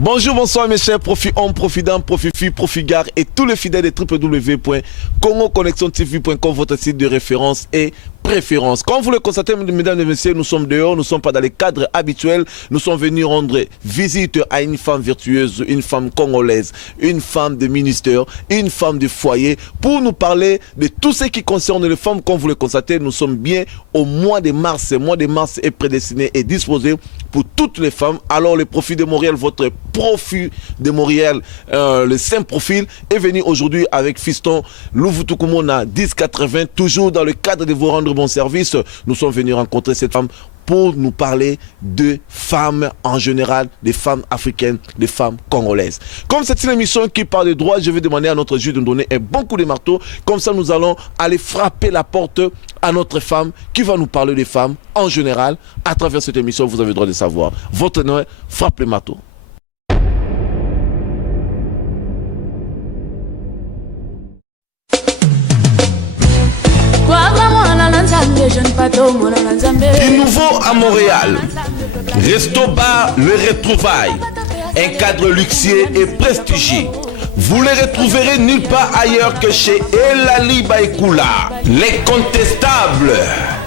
Bonjour, bonsoir mes chers profits hommes, profits dames, profits filles, profits gars et tous les fidèles de www.congoconnexiontv.com, votre site de référence et préférence. Comme vous le constatez, mesdames et messieurs, nous sommes dehors, nous ne sommes pas dans les cadres habituels, nous sommes venus rendre visite à une femme virtueuse, une femme congolaise, une femme de ministère, une femme de foyer, pour nous parler de tout ce qui concerne les femmes. Comme vous le constatez, nous sommes bien au mois de mars. Le mois de mars est prédestiné et disposé pour toutes les femmes. Alors le profil de Montréal, votre profil de Montréal, le Saint Profil, est venu aujourd'hui avec Fiston Louvutukumona 1080, toujours dans le cadre de vous rendre bon service. Nous sommes venus rencontrer cette femme pour nous parler de femmes en général, des femmes africaines, des femmes congolaises. Comme c'est une émission qui parle de droit, je vais demander à notre juge de nous donner un bon coup de marteau. Comme ça, nous allons aller frapper la porte à notre femme qui va nous parler des femmes en général. À travers cette émission, vous avez le droit de savoir. Votre nom, frappe le marteau. Du nouveau à Montréal, Resto Bar Le Retrouvaille, un cadre luxueux et prestigieux. Vous les retrouverez nulle part ailleurs que chez Elali Baïkoula. L'incontestable.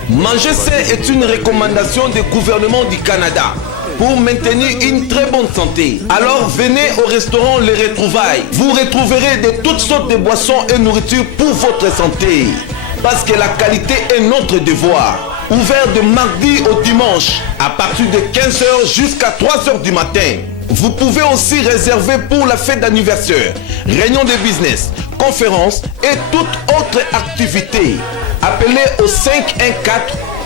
Manger sain est une recommandation du gouvernement du Canada pour maintenir une très bonne santé. Alors venez au restaurant Les Retrouvailles. Vous retrouverez de toutes sortes de boissons et nourritures pour votre santé. Parce que la qualité est notre devoir. Ouvert de mardi au dimanche à partir de 15h jusqu'à 3h du matin. Vous pouvez aussi réserver pour la fête d'anniversaire, réunion de business, conférences et toute autre activité. Appelez au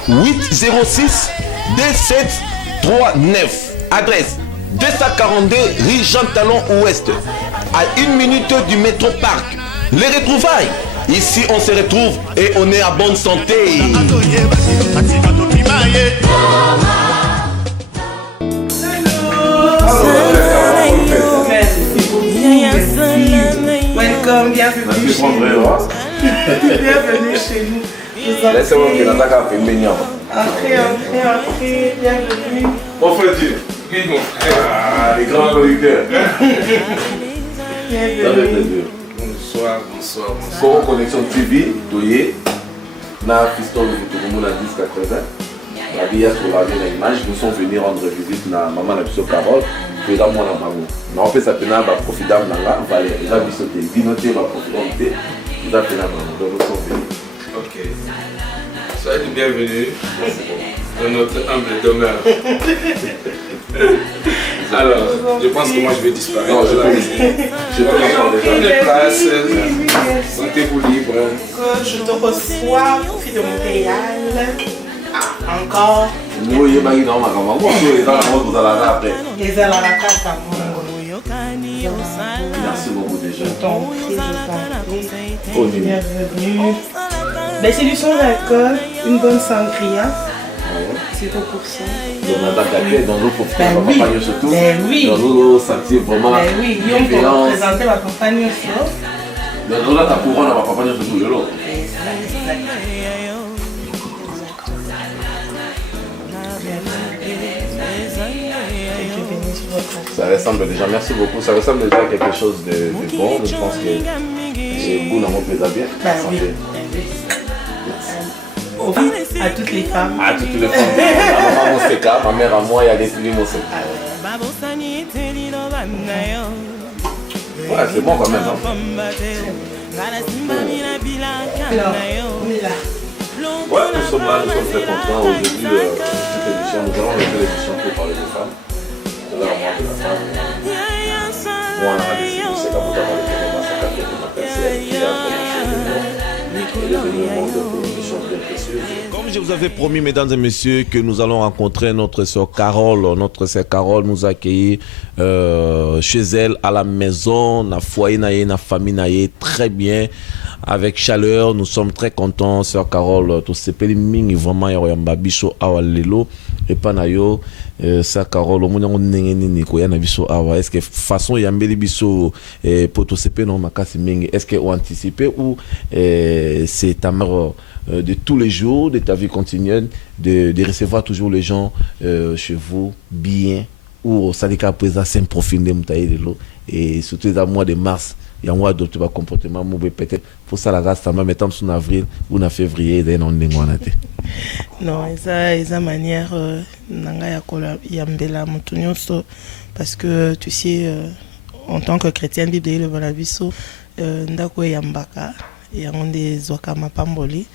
514-806-2739. Adresse 242 rue Jean Talon Ouest, à 1 minute du métro Parc. Les retrouvailles. Ici on se retrouve et on est à bonne santé. Welcome, bienvenue chez nous. Bienvenue chez nous. Laissez-moi que Nataka a fait mignon. Entrez, bienvenue. Mon frère Dieu. Ah, les grands producteurs. Bienvenue. Bonsoir. Congo Connexion TV, Toye, na Fiston Louvutukumona 1080. La vie sur la image, nous sommes venus rendre visite à maman Nabiso Carole, puis à moi na maman. On fait ça pendant la profitable nanga, Valérie, il a vu sauter, dinoté ma profitabilité, il a fait la maman, donc nous sommes venus. Ok. Soyez les bienvenus dans notre humble demeure. Alors, je pense que moi je vais disparaître. Non, je peux Prenez place, sentez-vous libre. Je te reçois, profite de Montréal. Encore. Nous, il y a une maman, moi, je vais dans la mode, vous allez après. Les ailes à la carte à vous. Merci beaucoup déjà. Bienvenue. Ben, c'est du son d'alcool, une bonne sangria. C'est tout pour ça. Donc, on a d'accueil dans nos profiteurs, ma compagne surtout. Ben oui. Dans nos sentir vraiment. Ben oui, ils ont présenté ma compagne aussi. Dans nos là, ta couronne, ma compagne surtout. Ça ressemble déjà, merci beaucoup. Ça ressemble déjà à quelque chose de bon. Je pense que j'ai beaucoup dans mon plaisir bien. Ben oui. À toutes les femmes. À toutes les femmes. Ma maman Moseka, ma mère à moi, il y a des filles Moseka. Ouais, c'est bon quand même. Hein? Alors, on est là. Ouais, nous sommes là, nous sommes très contents. Aujourd'hui, cette émission, nous allons lancer l'émission pour parler des femmes. Tout à l'heure, moi, de la femme. Moi, on a décidé de se capoter dans le téléma, ça capte le matin, c'est elle qui a commencé le nom. Elle est venue au monde de l'émission bien précieuse. Comme je vous avais promis, mesdames et messieurs, que nous allons rencontrer notre sœur Carole. Notre sœur Carole nous a accueillis chez elle, à la maison, na foyer, na famille, très bien. Avec chaleur, nous sommes très contents, sœur Carole. Tout ce pays mingi vraiment yamba biso awalelo et panayo sœur Carole au monde nengeni ko yana biso awa. Est-ce que façon yambeli biso pour tout ce pays non makasi mingi, est-ce que on anticiper ou c'est ta mère de tous les jours de ta vie quotidienne de recevoir toujours les gens chez vous bien ou salika présent c'est profondé mutaïlo et surtout les mois de mars il y a un mois adopté un comportement mauvais peut-être pour ça la race ça m'a mettant en avril ou en février et on est en été non esa manière nanga ya kola yambela mutunyoso parce que tu sais en tant que chrétien bible le balabiso ndako yambaka et on des zwakama pamboli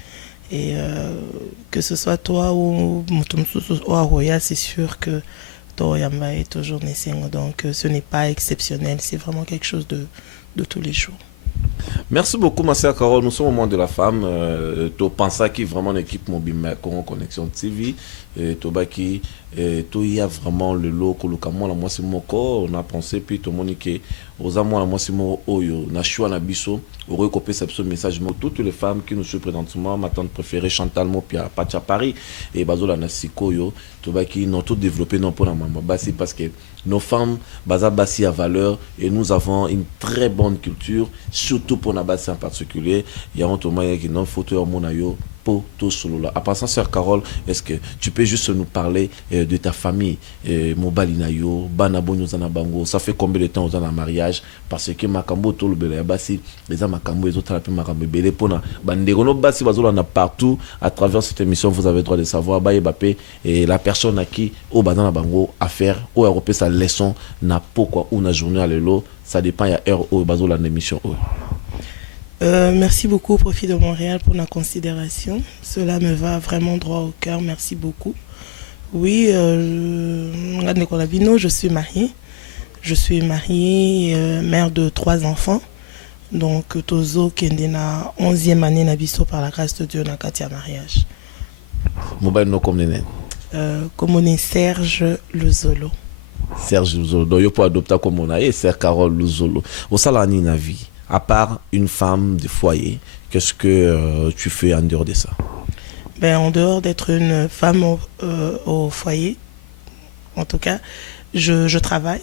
et que ce soit toi ou mutumsusu ou aroya c'est sûr que Yamba est toujours naissant, donc ce n'est pas exceptionnel, c'est vraiment quelque chose de tous les jours. Merci beaucoup, ma sœur Carole. Nous sommes au moment de la femme. Tu penses qui vraiment l'équipe mobile Connexion TV. Tobaki, il y a vraiment le lot que le camion la moi c'est mon corps. On a pensé puis tout le monde qui aux amours la moi c'est mon oyo. Na choix na biso. On recopier ce message. Mais toutes les femmes qui nous suivent présentement, ma tante préférée Chantal Mopia, Pacha Paris et Bazola Nasiko yo. Tobaki n'ont tout développé non pour la maman. Basi parce que nos femmes baza basi à valeur et nous avons une très bonne culture, surtout pour la basi en particulier. Il y a un tournoi qui non photo mon ayo. Tout solo là. À part ça, sœur Carole, est-ce que tu peux juste nous parler de ta famille, Mobalinayo, Banabo Zanabango, ça fait combien de temps vous avez un mariage? Parce que Makambo, tout le belé, Bassi, les Makambo, les autres, la plus Makambo, Belé, Pona, Banderono, Bassi, Bazola, on a partout, à travers cette émission, vous avez le droit de savoir, Baye Bappé, et la personne à qui, au Badana Bango, à faire, au Européen, sa leçon, n'a pas quoi, ou n'a journée à l'élo, ça dépend, il y a heure, au Bazola, l'émission, merci beaucoup au profit de Montréal pour la considération. Cela me va vraiment droit au cœur. Merci beaucoup. Oui, je suis mariée. Je suis mariée, mère de 3 enfants. Donc, Tozo Kendena, 11e année Nabiso par la grâce de Dieu, na Katia mariage. Mobile no comme comme on est Serge Luzolo. Serge Luzolo. Donc, il faut adopter comme on a, et Serge Carole Luzolo. Au salani na vie. À part une femme de foyer, qu'est-ce que tu fais en dehors de ça? En dehors d'être une femme au foyer, en tout cas, je travaille.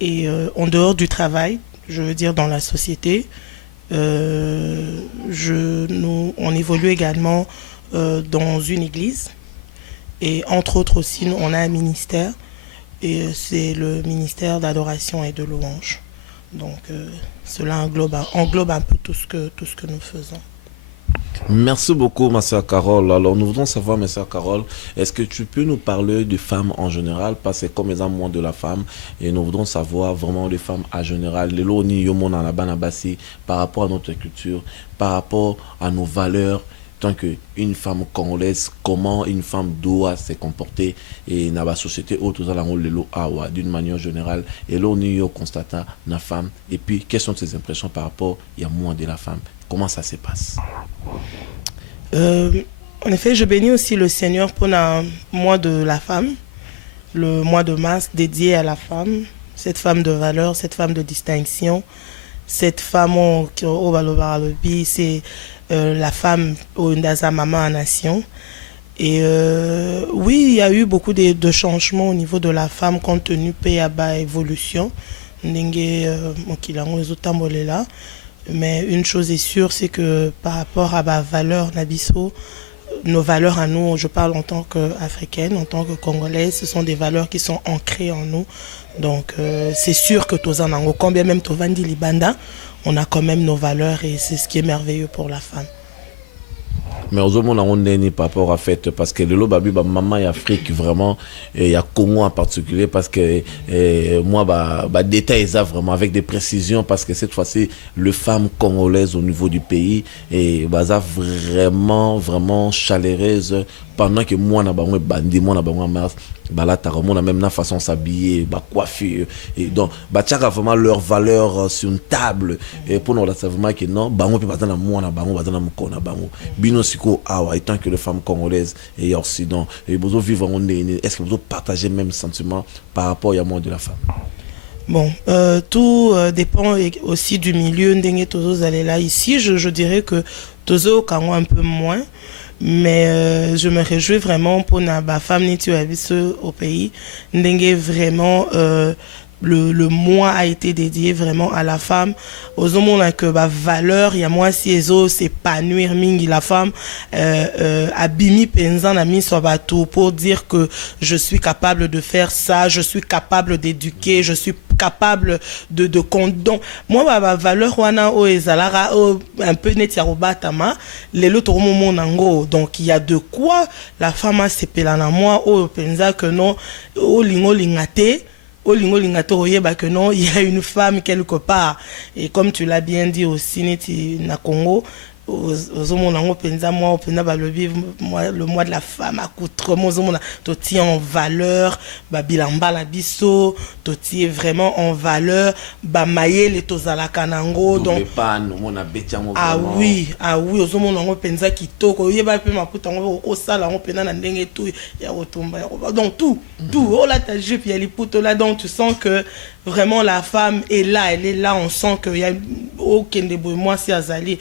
Et en dehors du travail, je veux dire dans la société, on évolue également dans une église. Et entre autres aussi, on a un ministère. Et c'est le ministère d'adoration et de louange. Donc cela englobe un peu tout ce que nous faisons. Merci beaucoup, ma sœur Carole. Alors, nous voudrons savoir, ma sœur Carole, est-ce que tu peux nous parler des femmes en général, parce que comme les amours de la femme, et nous voudrons savoir vraiment des femmes en général, les loni yomona la banabasi, par rapport à notre culture, par rapport à nos valeurs, tant qu'une femme congolaise, comment une femme doit se comporter et dans la société d'une manière générale, et là on y constate la femme, et puis quelles sont ses impressions par rapport à moi de la femme, comment ça se passe? En effet, je bénis aussi le Seigneur pour le mois de la femme, le mois de mars dédié à la femme, cette femme de valeur, cette femme de distinction, cette femme au Balobarabi, c'est la femme au Ndaza Maman en Nation. Et oui, il y a eu beaucoup de changements au niveau de la femme compte tenu de l'évolution. Mais une chose est sûre, c'est que par rapport à ma valeur Nabiso, nos valeurs à nous, je parle en tant qu'Africaine, en tant que Congolaise, ce sont des valeurs qui sont ancrées en nous. Donc c'est sûr que Tozanango, combien même Tovandi Libanda, on a quand même nos valeurs et c'est ce qui est merveilleux pour la femme. Mais aux hommes, on n'est pas rapport à fait parce que le lobabi, maman et Afrique vraiment, il y a Congo en particulier parce que moi, détail ça vraiment avec des précisions parce que cette fois-ci, les femmes congolaises au niveau du pays et ça vraiment chaleureuse pendant que moi, on a bandi, moi, on a mars. On a même la façon de s'habiller, coiffer, et donc tchaka vraiment leur valeur sur une table et pour nous là c'est vraiment que non bango peut pas dans moi na bango dans mon na bango bino siko awa étant que les femmes congolaises et occident et besoin vivre en est-ce que vous partagez même sentiment par rapport au monde de la femme? Bon, tout dépend aussi du milieu ndenge tozo aller là ici je dirais que tozo kango un peu moins. Mais je me réjouis vraiment pour ma femme au pays ndenge vraiment le mois a été dédié vraiment à la femme. Aux hommes, que valeur, il y a moi si ezo s'épanouir mingi la femme abimi penza na mi sobato pour dire que je suis capable de faire ça, je suis capable d'éduquer, je suis capable de condom. Moi ma valeur wana o ezalara un peu net ya robatama lelo to momo nango. Donc il y a de quoi la femme a sepela na moi o penza que non o lingo lingate que non, il y a une femme quelque part. Et comme tu l'as bien dit aussi, na Congo, le mois de la femme, toti en valeur, bilamba la biso, toti vraiment en valeur, maye les tozala kanango. Donc ah oui, ozomonango penza kitoko, yeba pe maputa ngo osala ngo pena na ndenge tout ya otomba. Donc tout, oh là ta jupe ya liputo là, donc tu sens que vraiment la femme est là, elle est là, on sent qu'il y a aucun débrouille moi si azali.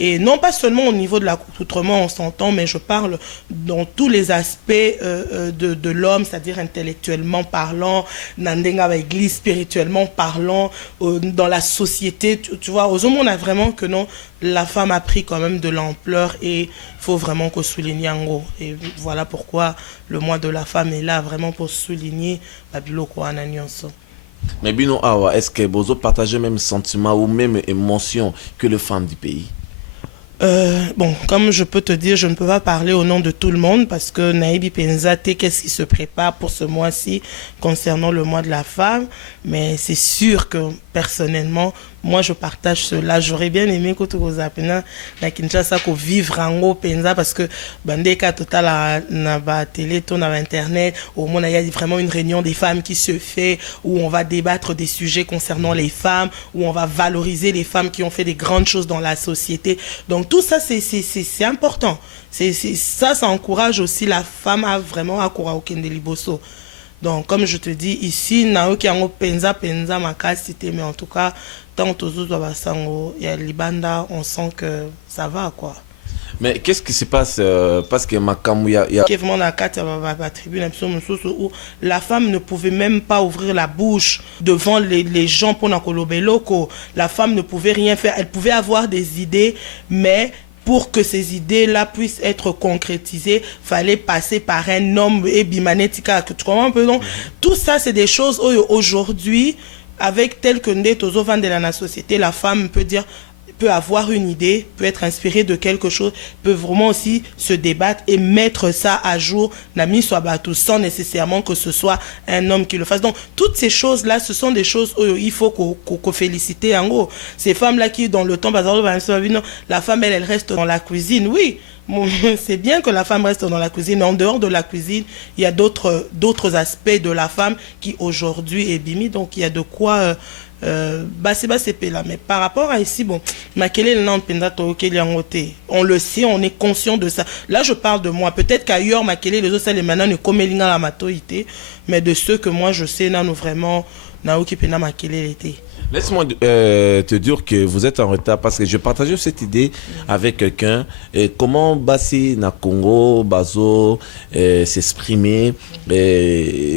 Et non pas seulement au niveau de l'accoutrement, on s'entend, mais je parle dans tous les aspects de l'homme, c'est-à-dire intellectuellement parlant, nandenga avec l'église, spirituellement parlant, dans la société, tu vois, aux hommes, on a vraiment que non, la femme a pris quand même de l'ampleur et il faut vraiment qu'on souligne en gros. Et voilà pourquoi le mois de la femme est là, vraiment pour souligner Babiloko Ananyonso. Mais Bino Awa, est-ce que vous partagez le même sentiment ou même émotion que les femmes du pays? Bon, comme je peux te dire, je ne peux pas parler au nom de tout le monde parce que Naibi Penzate, qu'est-ce qui se prépare pour ce mois-ci concernant le mois de la femme, mais c'est sûr que personnellement, moi je partage cela. J'aurais bien aimé que tu appena na Kinshasa ko vivre en Penza parce que bandeka total na ba télé, ton na internet, au moins il y a vraiment une réunion des femmes qui se fait où on va débattre des sujets concernant les femmes, où on va valoriser les femmes qui ont fait des grandes choses dans la société. Donc tout ça c'est important. Ça encourage aussi la femme à vraiment accourir au Kendeliboso. Donc comme je te dis ici na oki yango penza makasité, mais en tout cas tant il y a Libanda, on sent que ça va quoi. Mais qu'est-ce qui se passe parce que Makamouya où la femme ne pouvait même pas ouvrir la bouche devant les gens pour Nakolobeloko. La femme ne pouvait rien faire. Elle pouvait avoir des idées, mais pour que ces idées-là puissent être concrétisées, fallait passer par un homme et bimanetika. Tu comprends un peu, non? Tout ça, c'est des choses où aujourd'hui, avec tel que nous sommes dans la société, la femme peut avoir une idée, peut être inspirée de quelque chose, peut vraiment aussi se débattre et mettre ça à jour, sans nécessairement que ce soit un homme qui le fasse. Donc, toutes ces choses-là, ce sont des choses où il faut qu'on félicite en gros. Ces femmes-là qui, dans le temps, la femme, elle reste dans la cuisine, oui. C'est bien que la femme reste dans la cuisine, mais en dehors de la cuisine, il y a d'autres aspects de la femme qui aujourd'hui est bimi, donc il y a de quoi mais par rapport à ici, bon, on le sait, on est conscient de ça. Là, je parle de moi. Peut-être qu'ailleurs, les autres, les maintenant ne commélinga la matoïté, mais de ceux que moi je sais, nous vraiment, Laisse-moi te dire que vous êtes en retard parce que je partageais cette idée avec quelqu'un. Comment Bassi na Congo, Bazo s'exprimer,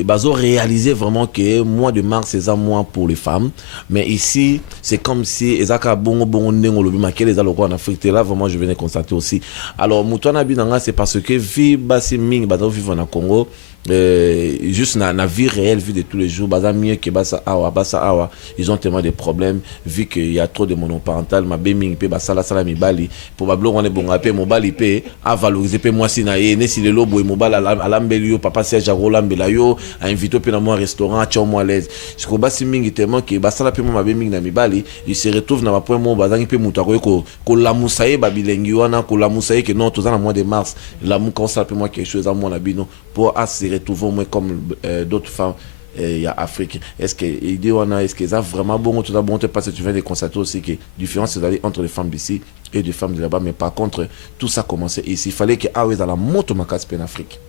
Bazo réaliser vraiment que le mois de mars c'est un mois pour les femmes. Mais ici, c'est comme si Ezaka Bongo Bongo Nengo Lobi Maké les aloko en Afrique. Là, vraiment, je venais constater aussi. Alors, Moutouana Binanga, c'est parce que vie Bassi Ming, Bazo vivre en Congo. Juste na vie réelle, vie de tous les jours, mieux que Bassa Awa, ils ont tellement de problèmes vu qu'il y a trop de monoparental, ma béming pe basala sala mi bali pour bablo on est bon pe mo bali pe à valoriser pe moi si na ye ne si le lobo e mo bala alambelio papa Serge Rolambela yo a invité pe na moi restaurant tchao moi l'aise je ko basi mingi tellement que basala pe mo ma béming na mi bali il se retrouve na point mo bazangi pe mutako ko la musaye babilengi wana ko la musaye que non tous en mois de mars la mu constate pe moi quelque chose à mon abino pour se retrouver moi comme d'autres femmes il y a Afrique. Est-ce que est-ce que ça vraiment bon tout d'abord parce que tu viens de constater aussi que différence entre les femmes d'ici et les femmes de là-bas, mais par contre tout ça commençait ici. Il fallait que dans la moto ma casse en Afrique.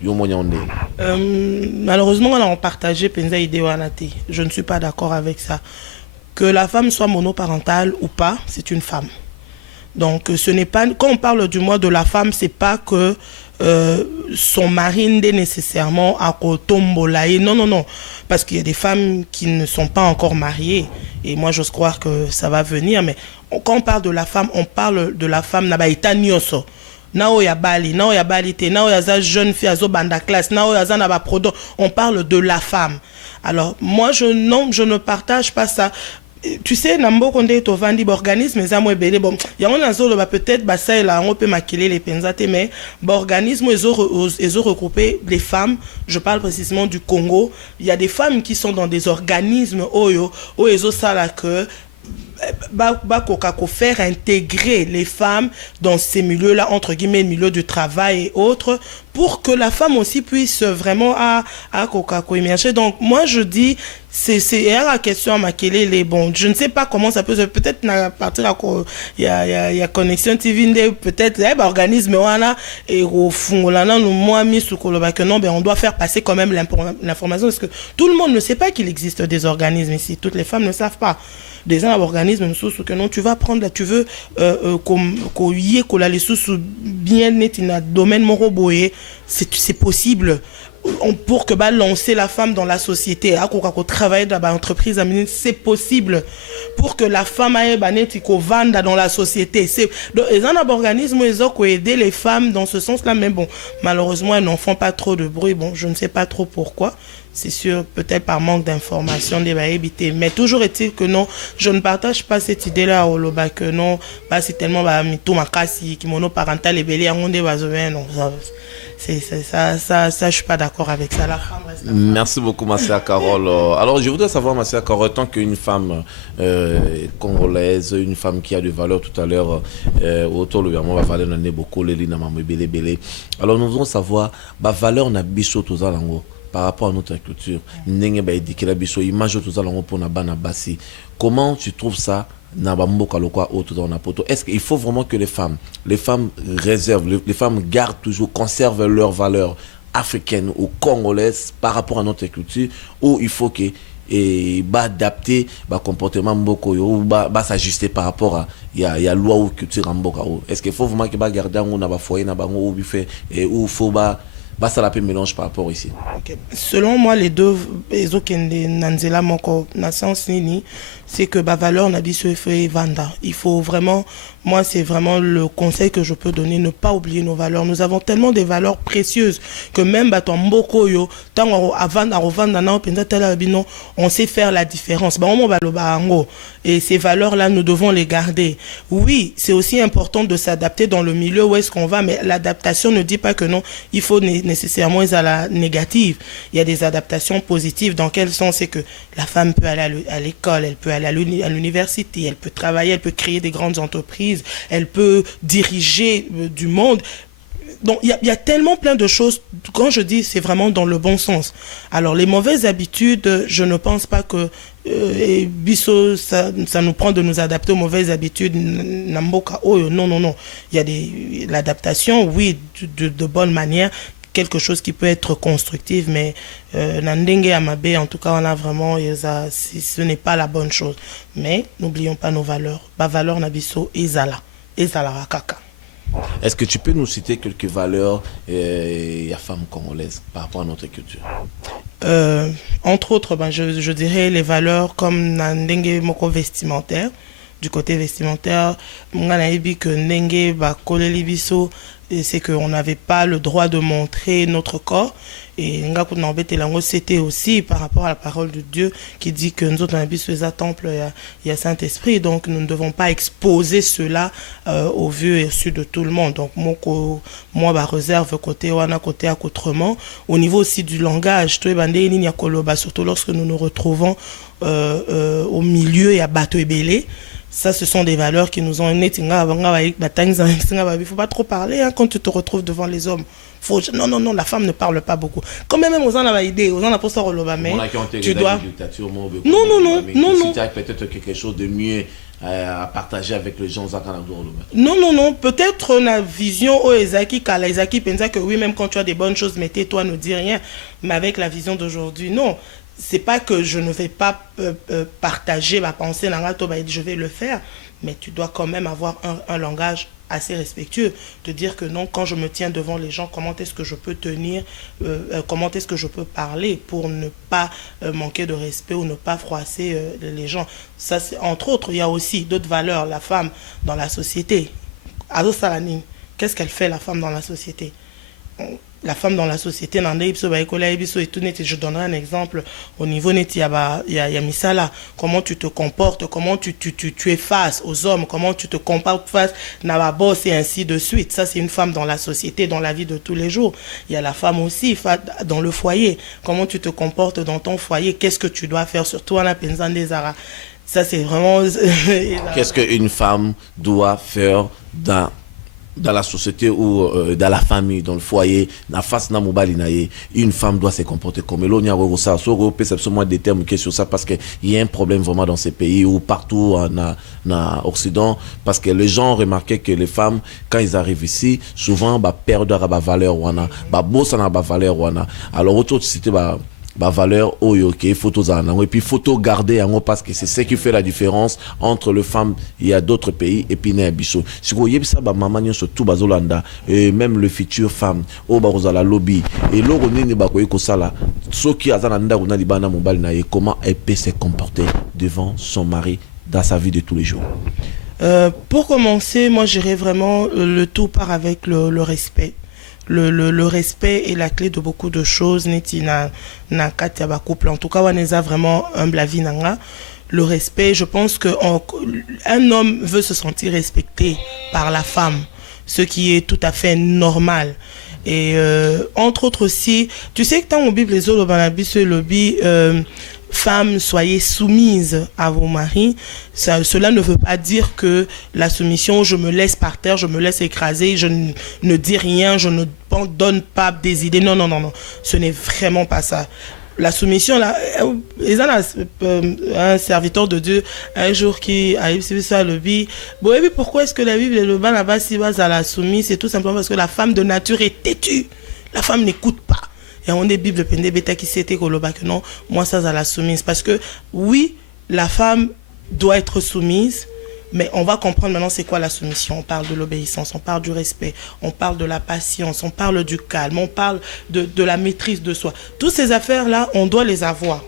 Malheureusement on a partagé penza idée wanati. Je ne suis pas d'accord avec ça. Que la femme soit monoparentale ou pas, c'est une femme. Donc ce n'est pas quand on parle du mois de la femme, c'est pas que son mari n'est nécessairement à Kotombolaye. Non, non, non. Parce qu'il y a des femmes qui ne sont pas encore mariées. Et moi, j'ose croire que ça va venir. Mais quand on parle de la femme, on parle de la femme Nabaïta Nyoso. Nao ya bali, nao ya bali te, nao ya za jeune fille azo banda classe, nao ya za na ba prodo. On parle de la femme. Alors, moi, je ne partage pas ça. Tu sais, nambo konde to vandi organisme za mo ebele bon ya on azo ba peut-être ba ça là on peut maquiller les penzate mais organisme ils ont regroupé les femmes, je parle précisément du Congo. Il y a des femmes qui sont dans des organismes oyo oyo ça là que faire intégrer les femmes dans ces milieux-là, entre guillemets, milieu du travail et autres, pour que la femme aussi puisse vraiment émerger. Donc, moi, je dis, c'est la question à Makele, les bons. Je ne sais pas comment ça peut se, peut-être, à partir il y a Connexion TV, peut-être, organisme, voilà, et au fond, là, nous, moi, mis sous que non, ben, on doit faire passer quand même l'information, parce que tout le monde ne sait pas qu'il existe des organismes ici. Toutes les femmes ne savent pas. Des organismes que non, tu vas prendre là, tu veux bien net dans domaine moroboé, c'est possible. Pour que lancer la femme dans la société, travailler dans l'entreprise, c'est possible. Pour que la femme aille vendre dans la société, c'est les organismes ils ont aidé les femmes dans ce sens-là, mais bon, malheureusement elles n'en font pas trop de bruit. Bon, je ne sais pas trop pourquoi. C'est sûr, peut-être par manque d'informations, mais toujours est-il que non, je ne partage pas cette idée-là au Loba que non, c'est tellement tout makasi, qui monoparental et belé, non, ça, je suis pas d'accord avec ça. La femme reste Merci beaucoup, Massia Carole. Alors, je voudrais savoir, Massia Carole, tant qu'une femme congolaise, une femme qui a de valeur tout à l'heure, autour de l'ouvernement, va valeur n'a beaucoup, les lignes belé. Alors, nous voudrons savoir, la valeur n'a biso tout ça, par rapport à notre culture. Comment tu trouves ça? Est-ce qu'il faut vraiment que les femmes réservent, les femmes gardent toujours, conservent leurs valeurs africaines ou congolaises par rapport à notre culture, ou il faut que adapter le comportement ou s'ajuster par rapport à la loi ou culture en mboka? Est-ce qu'il faut vraiment que garder un foyer ou buffet ou faut ça la mélange par rapport ici? Okay. Selon moi, les deux, c'est que la valeur n'a fait vanda. Il faut vraiment, moi, c'est vraiment le conseil que je peux donner, ne pas oublier nos valeurs. Nous avons tellement des valeurs précieuses que même on sait faire la différence. Et ces valeurs-là, nous devons les garder. Oui, c'est aussi important de s'adapter dans le milieu où est-ce qu'on va, mais l'adaptation ne dit pas que non, il faut nécessairement être à la négative. Il y a des adaptations positives. Dans quel sens? C'est que la femme peut aller à l'école, elle peut aller à l'université, elle peut travailler, elle peut créer des grandes entreprises, elle peut diriger du monde. Donc, il y a tellement plein de choses. Quand je dis, c'est vraiment dans le bon sens. Alors, les mauvaises habitudes, je ne pense pas que biso, ça nous prend de nous adapter aux mauvaises habitudes. Non, non, non. Il y a l'adaptation, oui, de bonne manière, quelque chose qui peut être constructif, mais Nandenge Amabe, en tout cas, on a vraiment, ce n'est pas la bonne chose. Mais n'oublions pas nos valeurs. Ma valeur Nabiso, Ezala Rakaka. Est-ce que tu peux nous citer quelques valeurs à femmes congolaises par rapport à notre culture? Entre autres, je dirais les valeurs comme Nandenge Moko vestimentaire. Du côté vestimentaire, que Nenge Bakoleli Biso, c'est qu'on n'avait pas le droit de montrer notre corps. Et c'était aussi par rapport à la parole de Dieu qui dit que nous autres, on a vu ce temple, il y a Saint-Esprit. Donc, nous ne devons pas exposer cela au vu et au su de tout le monde. Donc, moi, réserve côté autrement. Au niveau aussi du langage, surtout lorsque nous nous retrouvons au milieu, il y a Bato et Belé. Ça, ce sont des valeurs qui nous ont aidés. Il ne faut pas trop parler quand tu te retrouves devant les hommes. Non, la femme ne parle pas beaucoup. Quand même, aux gens ont idée, aux gens ont posé mais tu dois. Non. Si tu as peut-être quelque chose de mieux à partager avec les gens. Non. Peut-être la vision au Ezaki, car Ezaki pense que oui, même quand tu as des bonnes choses, mais tais-toi, ne dis rien. Mais avec la vision d'aujourd'hui, non. C'est pas que je ne vais pas partager ma pensée, je vais le faire, mais tu dois quand même avoir un langage assez respectueux, de dire que non, quand je me tiens devant les gens, comment est-ce que je peux tenir, comment est-ce que je peux parler pour ne pas manquer de respect ou ne pas froisser les gens. Ça, entre autres, il y a aussi d'autres valeurs, la femme dans la société. Azo Salanine, qu'est-ce qu'elle fait, la femme dans la société? La femme dans la société, je donnerai un exemple au niveau net, il y a Misala, comment tu te comportes, comment tu es face aux hommes, comment tu te comportes face à boss et ainsi de suite. Ça, c'est une femme dans la société, dans la vie de tous les jours. Il y a la femme aussi dans le foyer, comment tu te comportes dans ton foyer, qu'est-ce que tu dois faire, surtout à la Penzan des Ara. Ça, c'est vraiment... Qu'est-ce qu'une femme doit faire dans la société ou dans la famille, dans le foyer, na face na mobali na ye, une femme doit se comporter comme elle. On y a ça, absolument des termes qui sur ça parce que il y a un problème vraiment dans ces pays ou partout en Occident parce que les gens ont remarqué que les femmes quand ils arrivent ici, souvent perdent la valeur wana, bossa na valeur wana. Alors autour de cité valeur oyoke photos et puis photo garder parce que c'est ce qui fait la différence entre les femmes. Il y a d'autres pays et puis biso si vous voyez ça maman surtout bazolanda et même le futur femme au bazala lobby et loro nini bakoy ko sala soki azana nda kuna libana mobali na ye comment elle peut se comporter devant son mari dans sa vie de tous les jours. Pour commencer, moi j'irais vraiment le tout part avec le respect. Le respect est la clé de beaucoup de choses. Na katia couple. En tout cas, on est vraiment humble à vie nanga. Le respect, je pense que un homme veut se sentir respecté par la femme, ce qui est tout à fait normal. Et entre autres aussi, tu sais que dans la Bible, les autres lobby, femmes, soyez soumises à vos maris. Cela ne veut pas dire que la soumission, je me laisse par terre, je me laisse écraser, je ne dis rien, je ne donne pas des idées. Non, non, non, non. Ce n'est vraiment pas ça. La soumission, là, ils ont un serviteur de Dieu, un jour qui a eu ça le dit, bon, et puis pourquoi est-ce que la Bible est le bas là-bas si bas à la soumise? C'est tout simplement parce que la femme de nature est têtue. La femme n'écoute pas. Et on est Bible bêta qui s'était que non, moi ça à la soumise. Parce que oui, la femme doit être soumise, mais on va comprendre maintenant c'est quoi la soumission. On parle de l'obéissance, on parle du respect, on parle de la patience, on parle du calme, on parle de la maîtrise de soi. Toutes ces affaires-là, on doit les avoir.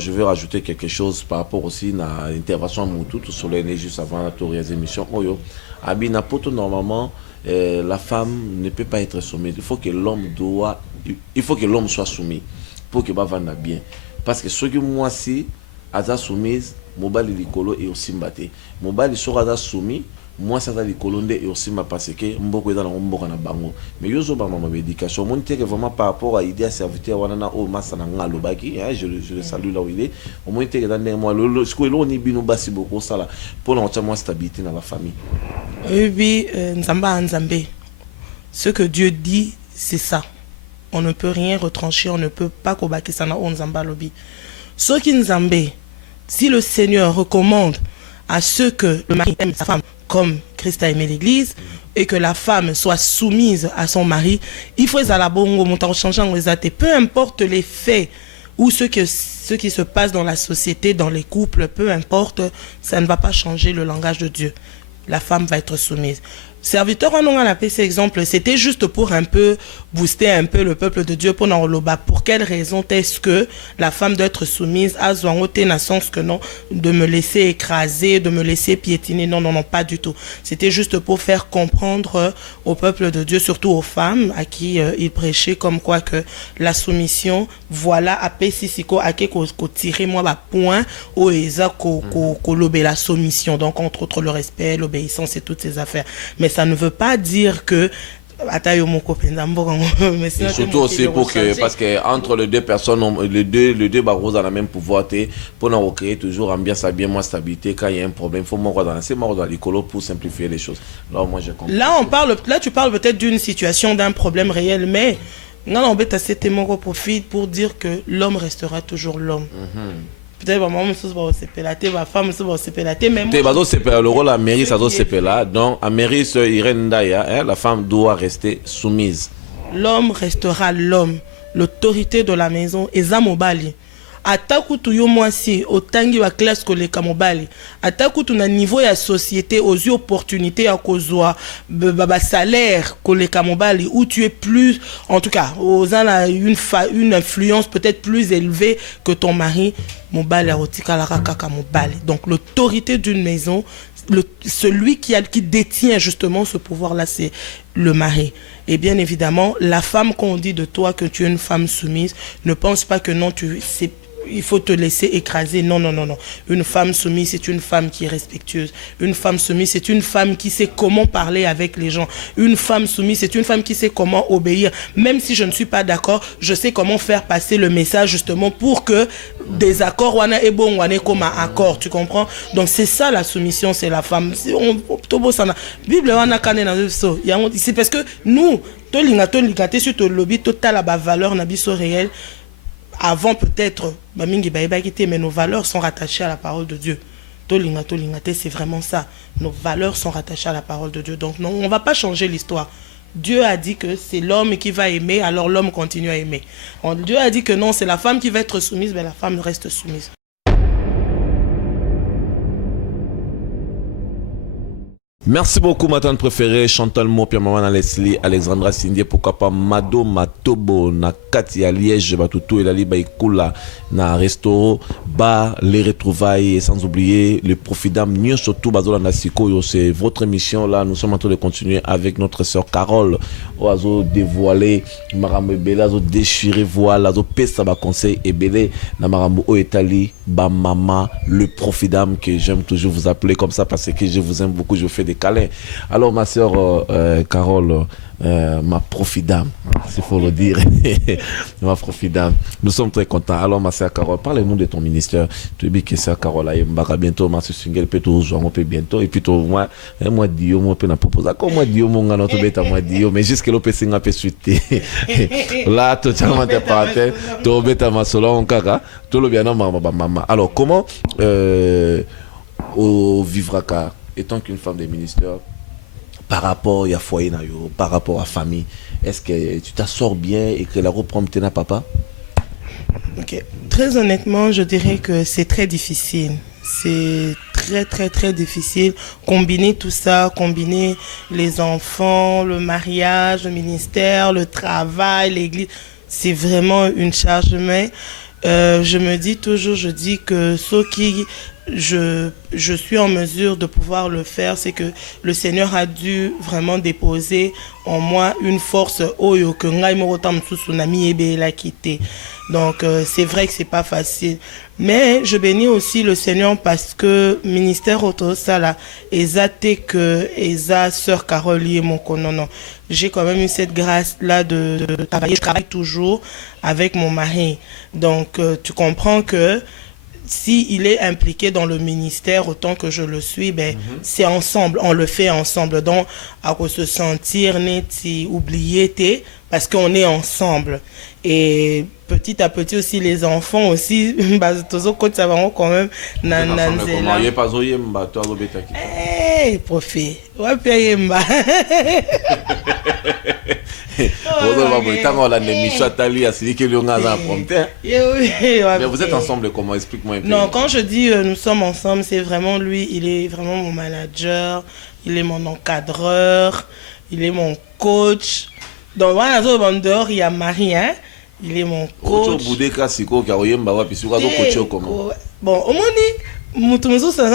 Je veux rajouter quelque chose par rapport aussi à l'intervention Moutou sur l'énergie juste avant la tour des émissions. Abina poto normalement la femme ne peut pas être soumise. Il faut que l'homme soit soumis pour que va vendre bien. Parce que ce que moi si aza soumise, mobile likolo et aussi mbaté. Mobile sera soumis. Moi ça va les colonner et aussi ma parce que mboko dans mboko na bango mais yozo ba mama éducation mon que vraiment par rapport à idée serviteur wana o masa na ngalo baki je le salue là où il est au moins que dans moi le ce que l'on ni bino basi beaucoup ça là pour l'entièrement stabilité dans la famille. Oui nzambe ce que Dieu dit c'est ça, on ne peut rien retrancher, on ne peut pas kobaki ça na nzamba lobi ce qui nzambe si le Seigneur recommande à ce que le mari aime sa femme comme Christ a aimé l'église et que la femme soit soumise à son mari, il faut la bongo montant changeant peu importe les faits ou ce qui se passe dans la société, dans les couples, peu importe, ça ne va pas changer le langage de Dieu. La femme va être soumise. Serviteur en a appelé cet exemple, c'était juste pour un peu booster un peu le peuple de Dieu pour Naoloba. Pour quelle raison est-ce que la femme doit être soumise à Zouangote n'a sens que non, de me laisser écraser, de me laisser piétiner? Non, non, non, pas du tout. C'était juste pour faire comprendre au peuple de Dieu, surtout aux femmes à qui il prêchait comme quoi que la soumission, voilà, à Pessisiko, à qui qu'on tirer moi ma point, au Eza, qu'on lobé la soumission. Donc, entre autres, le respect, l'obéissance et toutes ces affaires. Mais ça ne veut pas dire que mais surtout aussi pour que parce que entre les deux personnes les deux barreaux ont le même pouvoir pour créer toujours ambiance bien moins stabilité. Quand il y a un problème, il faut moi dans l'écolo pour simplifier les choses. Là moi je comprends. Là tu parles peut-être d'une situation, d'un problème réel, mais non on peut assez mon profite pour dire que l'homme restera toujours l'homme. Peut-être que maman se pélater, ma femme se pélater, même le rôle à mairie ça doit se pélater. Donc à mairie Irène Ndaya, la femme doit rester soumise. L'homme restera l'homme, l'autorité de la maison est Zamobali. atakutu yo mwasi otangi wa classe koleka mobali atakutu na niveau ya société aux opportunités ya kozwa ba salaire koleka mobali où tu es plus en tout cas aux une influence peut-être plus élevée que ton mari mobali arotika la kaka mobali. Donc l'autorité d'une maison, celui qui détient justement ce pouvoir-là, c'est le mari. Et bien évidemment, la femme, quand on dit de toi que tu es une femme soumise, ne pense pas que non, il faut te laisser écraser. Non, non, non, non. Une femme soumise, c'est une femme qui est respectueuse. Une femme soumise, c'est une femme qui sait comment parler avec les gens. Une femme soumise, c'est une femme qui sait comment obéir. Même si je ne suis pas d'accord, je sais comment faire passer le message justement pour que des accords, wana et bon, wana comme un accord, tu comprends? Donc c'est ça la soumission, c'est la femme. Bible, wana kane na so. C'est parce que nous, tolinga sur le lobby, total la valeur na biso réel. Avant peut-être, mais nos valeurs sont rattachées à la parole de Dieu. C'est vraiment ça. Nos valeurs sont rattachées à la parole de Dieu. Donc non, on ne va pas changer l'histoire. Dieu a dit que c'est l'homme qui va aimer, alors l'homme continue à aimer. Dieu a dit que non, c'est la femme qui va être soumise, mais la femme reste soumise. Merci beaucoup, ma tante préférée, Chantal Mo, Pierre Maman Leslie, Alexandra Cindy, pourquoi pas Mado Matobo, na Katia Liège, Batutu et Lali Baïkoula, na Resto, Ba, les retrouvailles, et sans oublier le profit d'âme, Nyon surtout Bazola Nasiko, c'est votre émission là, nous sommes en train de continuer avec notre sœur Carole, oiseau dévoilé, Marambo Bela, oiseau déchiré voile, oiseau pesa ba conseil et belé, na Marambo Oetali, Ba Mama, le profit d'âme que j'aime toujours vous appeler comme ça parce que je vous aime beaucoup, je vous fais des câlins. Alors ma sœur Carole, ma profidame, s'il faut le dire, ma profidame, nous sommes très contents. Alors ma sœur Carole, parlez-nous de ton ministère. Tu dis que sœur Carole a bientôt, ma sœur Singel peut toujours on peut bientôt et puis moi Dio moi peut na proposer comme moi Dio mon gars beta moi Dio mais jusque l'opé singa peut suite là totalement te parate to beta ma solo on kaka to le bien maman. Alors comment au Vivraka étant qu'une femme des ministères, par rapport à foyer, par rapport à famille, est-ce que tu t'assors bien et que la reprend tes papa? Ok. Très honnêtement, je dirais que c'est très difficile. C'est très, très, très difficile. Combiner tout ça, combiner les enfants, le mariage, le ministère, le travail, l'église, c'est vraiment une charge. Mais je me dis toujours, je dis que ceux qui... Je suis en mesure de pouvoir le faire, c'est que le Seigneur a dû vraiment déposer en moi une force donc c'est vrai que c'est pas facile, mais je bénis aussi le Seigneur parce que ministère autosala ezate que eza sœur Carole et mon non, j'ai quand même eu cette grâce là de travailler. Je travaille toujours avec mon mari, donc tu comprends que si il est impliqué dans le ministère autant que je le suis, ben c'est ensemble, on le fait ensemble. Donc à se sentir net, oublier parce qu'on est ensemble. Et petit à petit aussi les enfants aussi, ça va quand même. Hey, prophète. Mais vous êtes ensemble comment? Explique-moi un peu. Non, quand je dis nous sommes ensemble, c'est vraiment lui, il est vraiment mon manager, il est mon encadreur, il est mon coach. Donc voilà, dehors, il y a Marie, hein? Il est mon coach. Bon, au moins,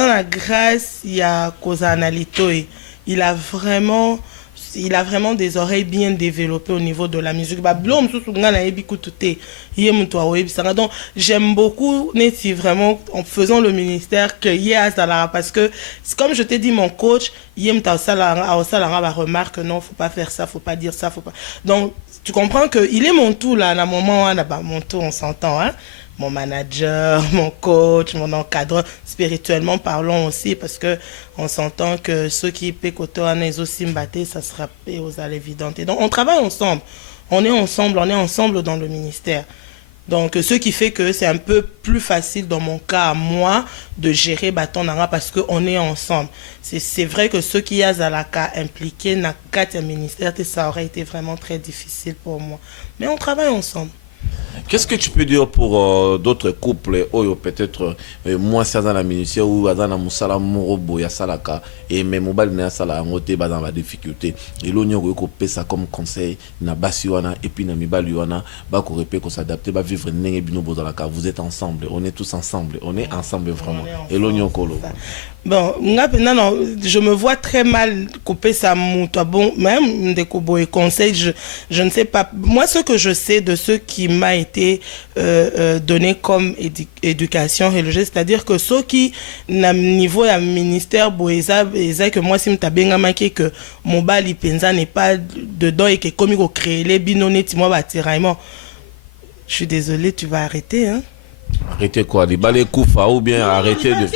la grâce, il y a il a vraiment des oreilles bien développées au niveau de la musique. Donc j'aime beaucoup vraiment en faisant le ministère que parce que comme je t'ai dit, mon coach remarque non, faut pas faire ça, faut pas dire ça, faut pas. Donc tu comprends que il est mon tout là, à un moment mon tout, on s'entend, hein. Mon manager, mon coach, mon encadreur, spirituellement parlons aussi, parce que on s'entend que ceux qui pécotent en aussi mbatté, ça sera aux à l'évidente. Et donc on travaille ensemble, on est ensemble dans le ministère. Donc ce qui fait que c'est un peu plus facile dans mon cas à moi de gérer Baton Nara parce qu'on est ensemble. C'est vrai que ceux qui ont la cas impliqués dans le ministère, ça aurait été vraiment très difficile pour moi. Mais on travaille ensemble. Qu'est-ce que tu peux dire pour d'autres couples, peut-être moins ça dans la ministère ou dans la musala morobo ya salaka et même mobile na sala ngote ba dans la difficulté et l'onion ko pesa comme conseil na basiwana et puis na mibali wana ba ko repé ko s'adapter ba vivre nenge bino bozalaka. Vous êtes ensemble, on est tous ensemble, on est ensemble vraiment. Et l'onion kolo. Bon, non, je me vois très mal couper ça mouton. Bon, même des kobo et conseils, je ne sais pas. Moi, ce que je sais de ce qui m'a été donné comme éducation religieuse, c'est-à-dire que ceux qui, na niveau à ministère, boeza, que moi, si m'ta benga maqué que mon bali penza n'est pas dedans et que comme il faut créer les binonnettes, moi, bah, tiraillement. Je suis désolée, tu vas arrêter, hein. Arrêtez quoi? Les balais koufa ou bien arrêter de...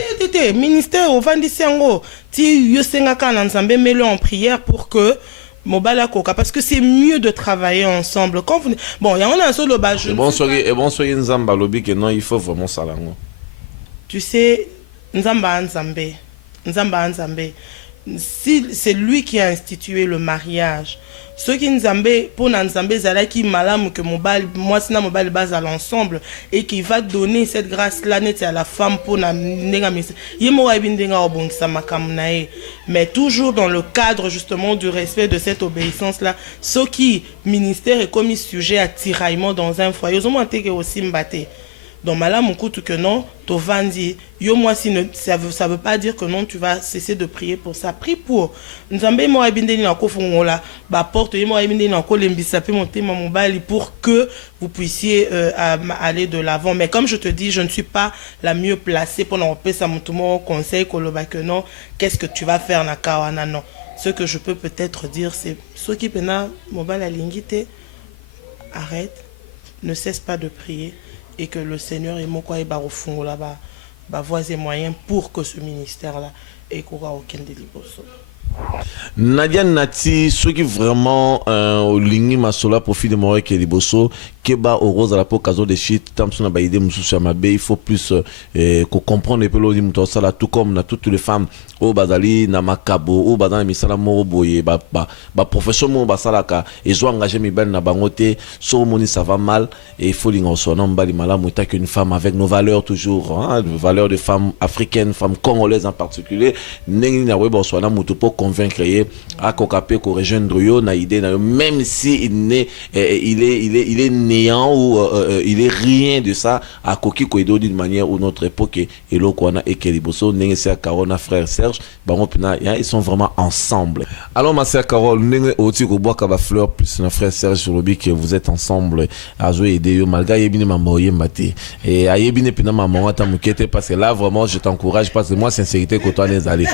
Ministère au Vandisiango, ti yosenga kana nzambe melo en prière pour que Mobala Koka, parce que c'est mieux de travailler ensemble. Quand vous... Bon, il y en a un seul bas. Et bon, soyez nzamba lobi que non, il faut vraiment ça là. Tu sais, nzamba nzambe. Nzamba nzambe. Si c'est lui qui a institué le mariage, ceux qui nzambe pour nzambe zalaki malam que mobile moi sina mobile base à l'ensemble et qui va donner cette grâce là net à la femme pour na ndenga misa yemo wa bindenga obongisa makamna e, mais toujours dans le cadre justement du respect de cette obéissance là. Ceux qui ministère est commis sujet à tiraillement dans un foyer ils ont monté que aussi mbaté. Donc malade mon coup que non, to vandi yo moi si ne ça veut pas dire que non tu vas cesser de prier pour ça. Prie pour. Nzambe mo abindeni na ko fongola ba porte yo mo abindeni na ko lembisa pe monter mon mobile pour que vous puissiez aller de l'avant. Mais comme je te dis, je ne suis pas la mieux placée pour n'en ça mon conseil koloba que non, qu'est-ce que tu vas faire na kawana non. Ce que je peux peut-être dire c'est ceux qui pena mobile à lingité arrête, ne cesse pas de prier. Et que le Seigneur est mon quoi et au fond là-bas, voies et moyens pour que ce ministère-là ait aucun délibération. Nadia Nati, ceux qui vraiment au ligni masola profit de moi qui est liboso, keba au rose à la peau caso de shit, tam suna baïde mususu amabe, il faut plus qu'on comprenne les pelos di muto sala tout comme na toutes les femmes au bazali na makabo au bazana misala moro boye ba profession mo basalaka et zo engagé mi ben na bangote so moni ça va mal et il faut lingo so na mbali malamu ta qu'une femme avec nos valeurs toujours hein, les valeurs de femmes africaines, femmes congolaises en particulier, nengi na webo so na muto po convaincre à Kokapé ko rejoindre yo na idée na même si il est néant ou il est rien de ça à Koki Koido d'une manière ou notre époque et lokwana et Keliboso Nengesia Carona frère Serge bango pina ils sont vraiment ensemble. Alors ma sœur Carole nenge oti ko bois kaba fleur plus notre frère Serge sur le que vous êtes ensemble à jouer aider yo malgré yebine mamoye mate et ayebine pina maman ata mukete parce que là vraiment je t'encourage parce que moi sincérité que toi les aller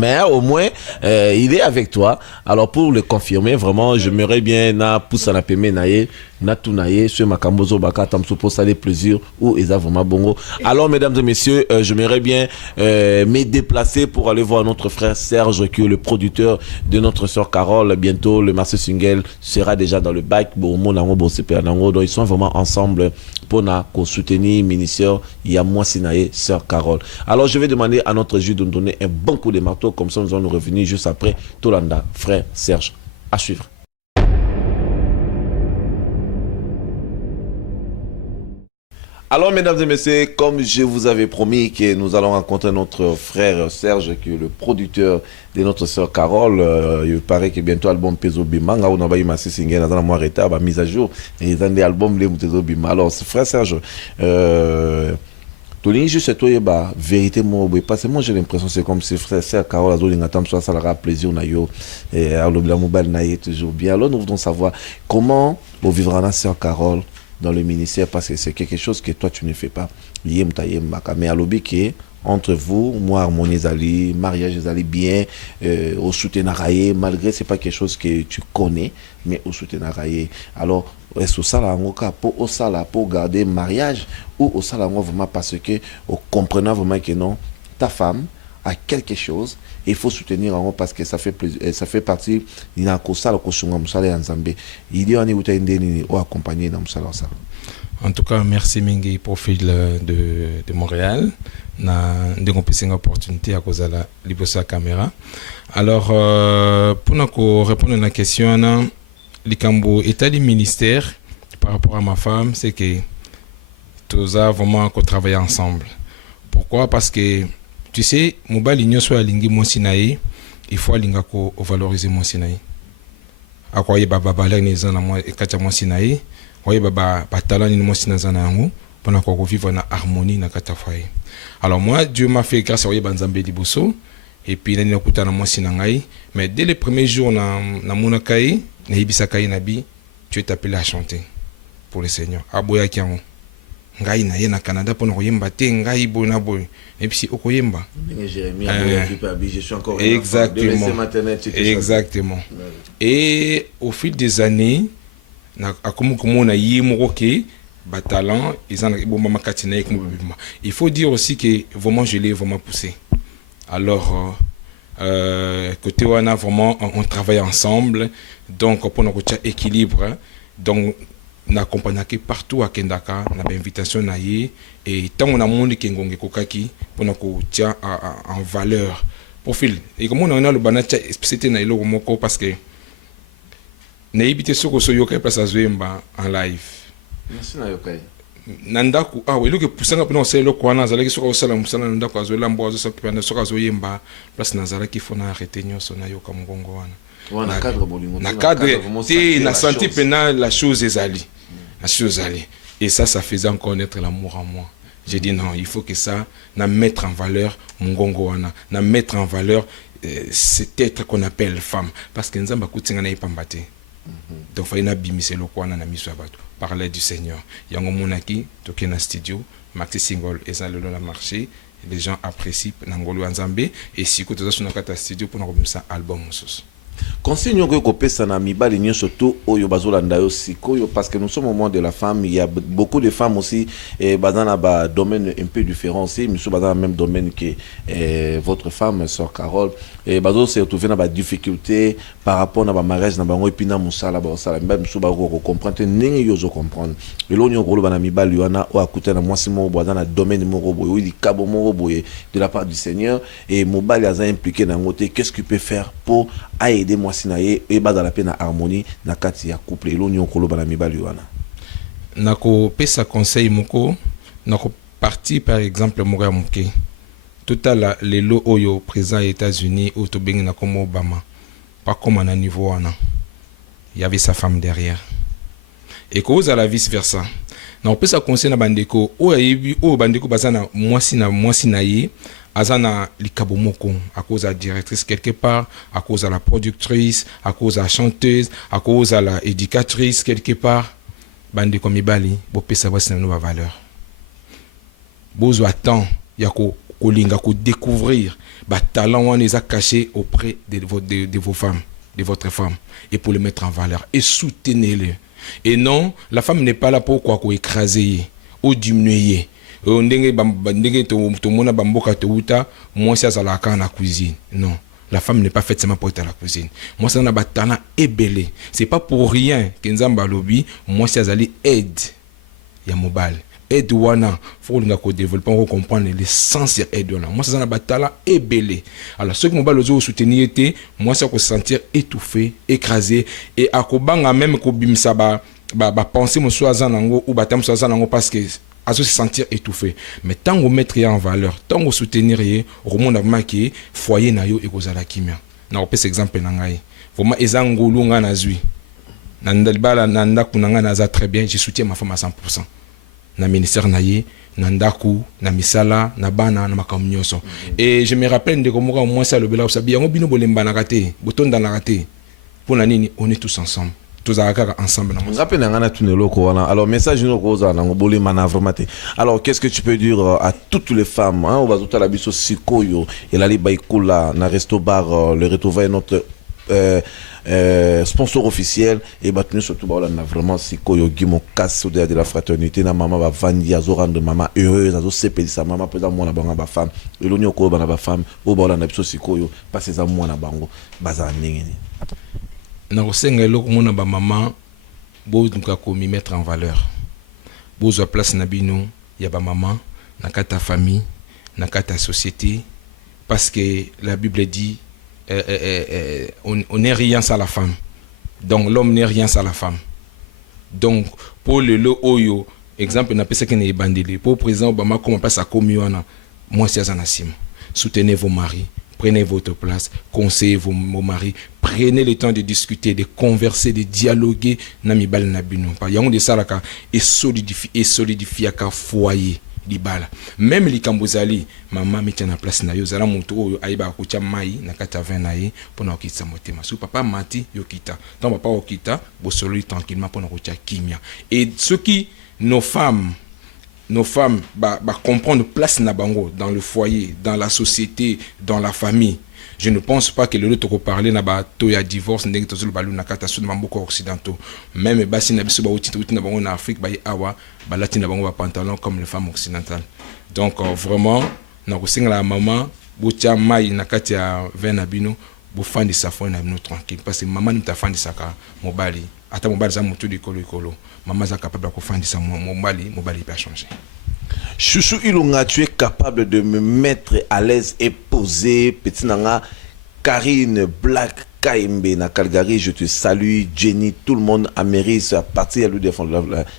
mais au moins il est avec toi. Alors pour le confirmer, vraiment, j'aimerais bien na pousse na peme naye, na tunaye, sur ma kambozo baka tamsu pour ça les plaisirs ou eza vraiment bongo. Alors mesdames et messieurs, j'aimerais bien me déplacer pour aller voir notre frère Serge qui est le producteur de notre sœur Carole. Bientôt le Marseille Single sera déjà dans le bac. Bon, donc ils sont vraiment ensemble pour na soutenir ministère. Il y a moi Sinaye, sœur Carole. Alors je vais demander à notre juge de nous donner un bon coup de marteau comme ça nous allons revenir juste après. Tolanda, frère Serge, à suivre. Alors, mesdames et messieurs, comme je vous avais promis que nous allons rencontrer notre frère Serge, qui est le producteur de notre sœur Carole, il paraît que bientôt l'album Peso Bima, on a eu Massi Singer dans la moire état, mise à jour, et ils ont des albums les Peso Bima. Alors, frère Serge, Tolini juste toi bah vérité moi parce que moi j'ai l'impression c'est comme si frère sœur Carole Azoli ngatam soit ça la plaisir na yo et alors le mobile na est toujours bien. Alors nous voulons savoir comment vous vivra la sœur Carole dans le ministère parce que c'est quelque chose que toi tu ne fais pas. Yem tayem maka mais alobi que entre vous, moi harmonie ali, mariage ali bien au soutien raillé malgré c'est pas quelque chose que tu connais mais au soutien raillé. Alors est-ce que ça là pour ça là pour garder mariage ou au ça là vraiment parce que au comprenant vraiment que non ta femme a quelque chose et il faut soutenir en parce que ça fait partie il y a un ça le kosunga musala nzambe il y a ni uta ndeni ou accompagner dans musala ça. En tout cas merci mingi profil de Montréal na ndeko pesa une opportunité à cause de la libosa caméra. Alors pour nous répondre à la question na likambo état du ministère par rapport à ma femme c'est que tous a vraiment qu'on travaille ensemble. Pourquoi? Parce que tu sais, mobali nyonso alingi mwasi na ye, il faut alinga ko valoriser mwasi na ye. Akoye baba bala ni zana mwa kacha mwasi na ye, oye baba talent ni mwasi na zana yango, pendant qu'on vivre na harmonie na kata foyer. Alors moi, Dieu m'a fait grâce à oye banzambe liboso, et puis nani nakuta na mwasi na ngai, mais dès les premiers jours na mona kai, na ibisa kai nabi, tu es appelé à chanter pour le Seigneur. Aboya kiango. Ngai na ye na Canada pour koyemba te ngai bona boy et puis okoyemba je suis encore exactement et au fil des années na akomo komona yimo ke batalan ils en bon mama katina il faut dire aussi que vraiment je l'ai vraiment poussé alors côté wana vraiment on travaille ensemble donc pour notre équilibre donc n'accompagnaki partout à Kendaka na invitation na ye et tant on a monde qui ngonge kokaki pour na ko tia en valeur profil et comme on a le banacha c'était na ilo moko parce que na ibite soko so yoka place azwemba en live merci na yokai nandaku ah welo ke pusanga pona selo kwana zalaki soko osala musala nandaku azwela mbo azo soko pena soko azoyemba place na zalaki fona arrêter nyoso na yoka mongongo wana na cadre na senti pena la chose ezali la chose ali et ça faisait encore naître l'amour en moi. J'ai dit non, il faut que ça na mettre en valeur mongongo wana na mettre en valeur cet être qu'on appelle femme parce que nzamba kutinga na ipambate donc fa ina bimise lokwana na miso abatu parler du Seigneur yango monaki toke na studio maxi single et ça le long la marché les gens apprécient na ngolo nzambe et siko toza suna kata studio pour na komisa album mususu. Conseil que kopesa na mibali nyo surtout oyo bazolanda yo sikoyo parce que nous sommes au moment de la femme, il y a beaucoup de femmes aussi dans un domaine un peu différent aussi, nous sommes dans le même domaine que votre femme sœur Carole et bazo se retrouver dans ba difficulté par rapport na ba mariage na bango epina musala ba sala même sou ba ko comprendre ndenge yo zo comprendre et lo nyo kolo bana mibali wana o akuta na mwasi mo boza na domaine mo boye oui kabo mo boye de la part du Seigneur et mobali aza impliqué na ngote qu'est-ce qu'il peut faire pour aider moi sinaye et bas dans la peine à harmonie na kati ya couple et l'union koloba na mibali wana nako pesa conseil moko nako parti par exemple moga moke tout à la lelo oyo présent aux États-Unis au tobengi na comme Obama pas comme à niveau wana il y avait sa femme derrière et cause à la vice versa nako pesa conseil na bandeko o yebi o bandeko bazana mwasi na ye azana likabo moko à cause de la directrice quelque part à cause de la productrice à cause de la chanteuse à cause de la éducatrice quelque part bande comme ibali bo pesa basi na no valeur bozo attend ya ko linga ko découvrir ba talent wana est caché auprès de vos femmes de votre femme et pour le mettre en valeur et soutenez-le et non la femme n'est pas là pour quoi ko écraser ou diminuer ndenge to mona bamboka te uta moi ça la na cuisine non la femme n'est pas faite seulement pour être à la cuisine moi ça na batana ebelé c'est pas pour rien que nzamba lobi moi ça zali aide ya mobile aide wana faut nga ko développer on comprendre l'essence ya aide wana moi ça na batala ebelé alors ceux qui mobile ozo soutenir était moi ça ko sentir étouffé écrasé et akobanga même ko bimsa ba penser mon soazan nango ou batam soazan nango parce que à se sentir étouffé mais tant qu'on mettre en valeur tant qu'on soutenir au monde a marqué foyer na yo et kozala kimia na opes exemple na ngai vraiment ezangolu nga na zui na ndalbala na ndaku na nga na za très bien je soutiens ma femme à 100% na ministère na ye na ndaku na misala na bana na makamnyoso et je me rappelle de comment moi ça le bela osabi yango bino bolemba na raté botonda na raté pour la nini on est tous ensemble tous ensemble. Alors, message alors, qu'est-ce que tu peux dire à toutes les femmes? On va tout à la biso sikoyo et la libaïkoula na resto bar le retrouver notre sponsor officiel et battu surtout on a vraiment sikoyo gimo casse de la fraternité na maman va vandi azo rendre maman heureuse azo sepeli sa maman peut moi na banga ba femme et l'onyo ko ba na ba femme o ba na biso sikoyo passer za moi na bango baza ndengeni na kosenga eloko mona ba maman bo nka ko mi mettre en valeur bozo place na bino ya ba maman na kata famille na kata société parce que la Bible dit on n'est rien sans la femme donc l'homme n'est rien sans la femme donc pour le lo oyo exemple na pesa kene ebandeli pour président Obama comment pas ça comme wana moi c'est Azanasim. Soutenez vos maris, prenez votre place, conseillez vos maris, prenez le temps de discuter, de converser, de dialoguer na mibal na bino pa yango de salaka et solidifier ka foyer libala même likambozali mama metia na place na yo zala mutu oyo aiba ko tia mai na kata 20 na ye pona okitsa motema so papa mati yokita tant papa okita bo solo tranquillement pona ko tia kimia et ce qui nos femmes comprendre place na bango dans le foyer, dans la société, dans la famille. Je ne pense pas que le autre parler na ba to ya divorce ndenge to zolo balu na kata sud mamboko occidentaux. Même basi na biso ba outi na bango na Afrique ba awa ba latina bango ba pantalon comme les femmes occidentales. Donc vraiment na ko singa la maman botia mai na kata ya 20 na bino bo fandi sa fo na bino tranquille parce que maman nta fandi saka mobali ata mobali za mutu likolo maman za capable ko fandi sa mobali peut changer. Chouchou Ilunga, tu es capable de me mettre à l'aise et poser. Petit Nanga, Karine Black Kaimbe na Calgary, je te salue. Jenny, tout le monde, Améris, à partir de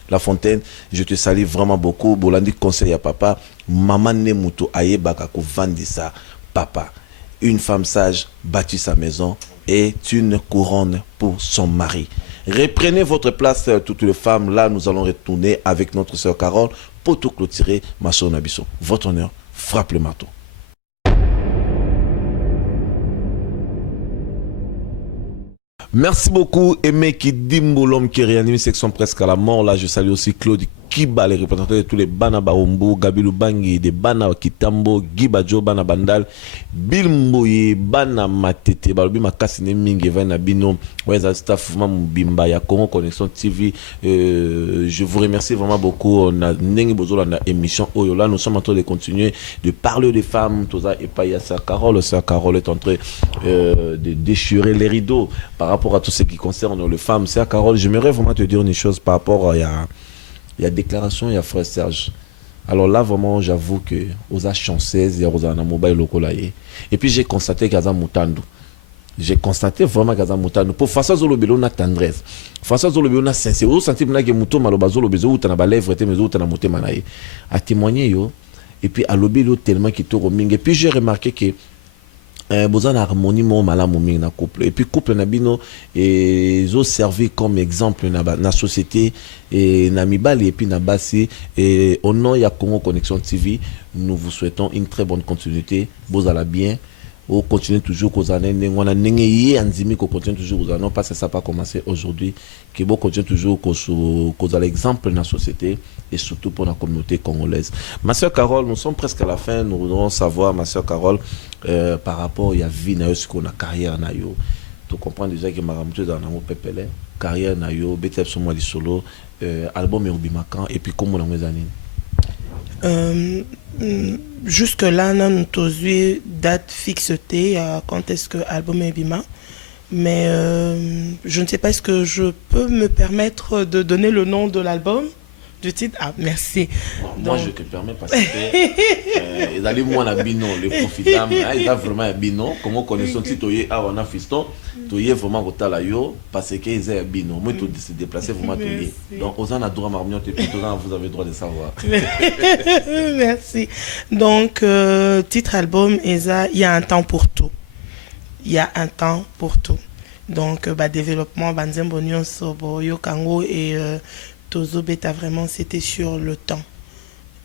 la Fontaine, je te salue vraiment beaucoup. Bolandi conseil à papa. Maman Nemuto Ayebaka ko Vandisa, papa. Une femme sage bâtit sa maison est une couronne pour son mari. Reprenez votre place, toutes les femmes. Là, nous allons retourner avec notre sœur Carole pour tout clôturer. Ma sœur Nabiso, votre honneur, frappe le marteau. Merci beaucoup, Aimé Kidimbo, l'homme qui réanime section presque à la mort. Là, je salue aussi Claude Kiba, les représentants de tous les Bana Barombo, Gabilou Bangi, des Bana Kitambo, Gibajo, Bana Bandal, Bilmboye, Bana Matete, Balobi Makasine Mingi, Vana Bino, ouais, staff Bimba, Yakongo Connexion TV. Je vous remercie vraiment beaucoup. On a Nengi Bozo, on a émission Oyola. Nous sommes en train de continuer de parler des femmes. Toza et pas Sœur Carole. Sœur Carole est en train de déchirer les rideaux par rapport à tout ce qui concerne les femmes. Sœur Carole, j'aimerais vraiment te dire une chose par rapport à il y a déclaration, il y a frère Serge. Alors là, vraiment, j'avoue que aux chanceuse, il y a aux mobile locolaye. Et puis j'ai constaté qu'il y a Moutando. J'ai constaté vraiment qu'il y a Moutando. Pour faire ça, on a tendresse. Faire ça, on a sincère. Vous sentez que Mouto Malobazo, le besoin, tu as la lèvre, tu as la montée manaye. À témoigner, yo. Et puis à l'obélo tellement qu'il te reming. Et puis j'ai remarqué que besoin d'harmonie mon malamu mingi na couple et puis couple na bino et zo servi comme exemple na société et na mibali et puis na basi et au nom ya Congo Connexion TV nous vous souhaitons une très bonne continuité bozala bien on continue toujours qu'aux années on a n'engagé anzimi qu'on continue toujours aux années parce que ça n'a pas commencé aujourd'hui que bon continue toujours qu'aux l'exemple dans la société et surtout pour la communauté congolaise. Ma sœur Carole, nous sommes presque à la fin. Nous voudrons savoir, ma sœur Carole, par rapport à la vie, ce qu'on a carrière na yo. Tu comprends déjà que ma ramouté dans l'amour pépélé, carrière na yo, BTF sur moi solo, album et Obimakan et puis comment on a mis jusque là, nous avons eu date fixée quand est-ce que l'album est bima. Mais je ne sais pas, est-ce que je peux me permettre de donner le nom de l'album, du titre? Ah, merci. Moi, je te permets parce que ils allaient moi na bino, le profitable, ils ont vraiment un bino. Comment connaissons titre ah on a fiston, tu es vraiment au talayo parce qu'ils ont un bino. Moi, tu se déplacer vraiment tu donc aux en a droit marmion et puis vous avez le droit de savoir. Merci. Donc titre album il y a un temps pour tout. Il y a un temps pour tout. Donc, développement, Banzembo Nyonso, Yokango et Tozo Beta, vraiment, c'était sur le temps.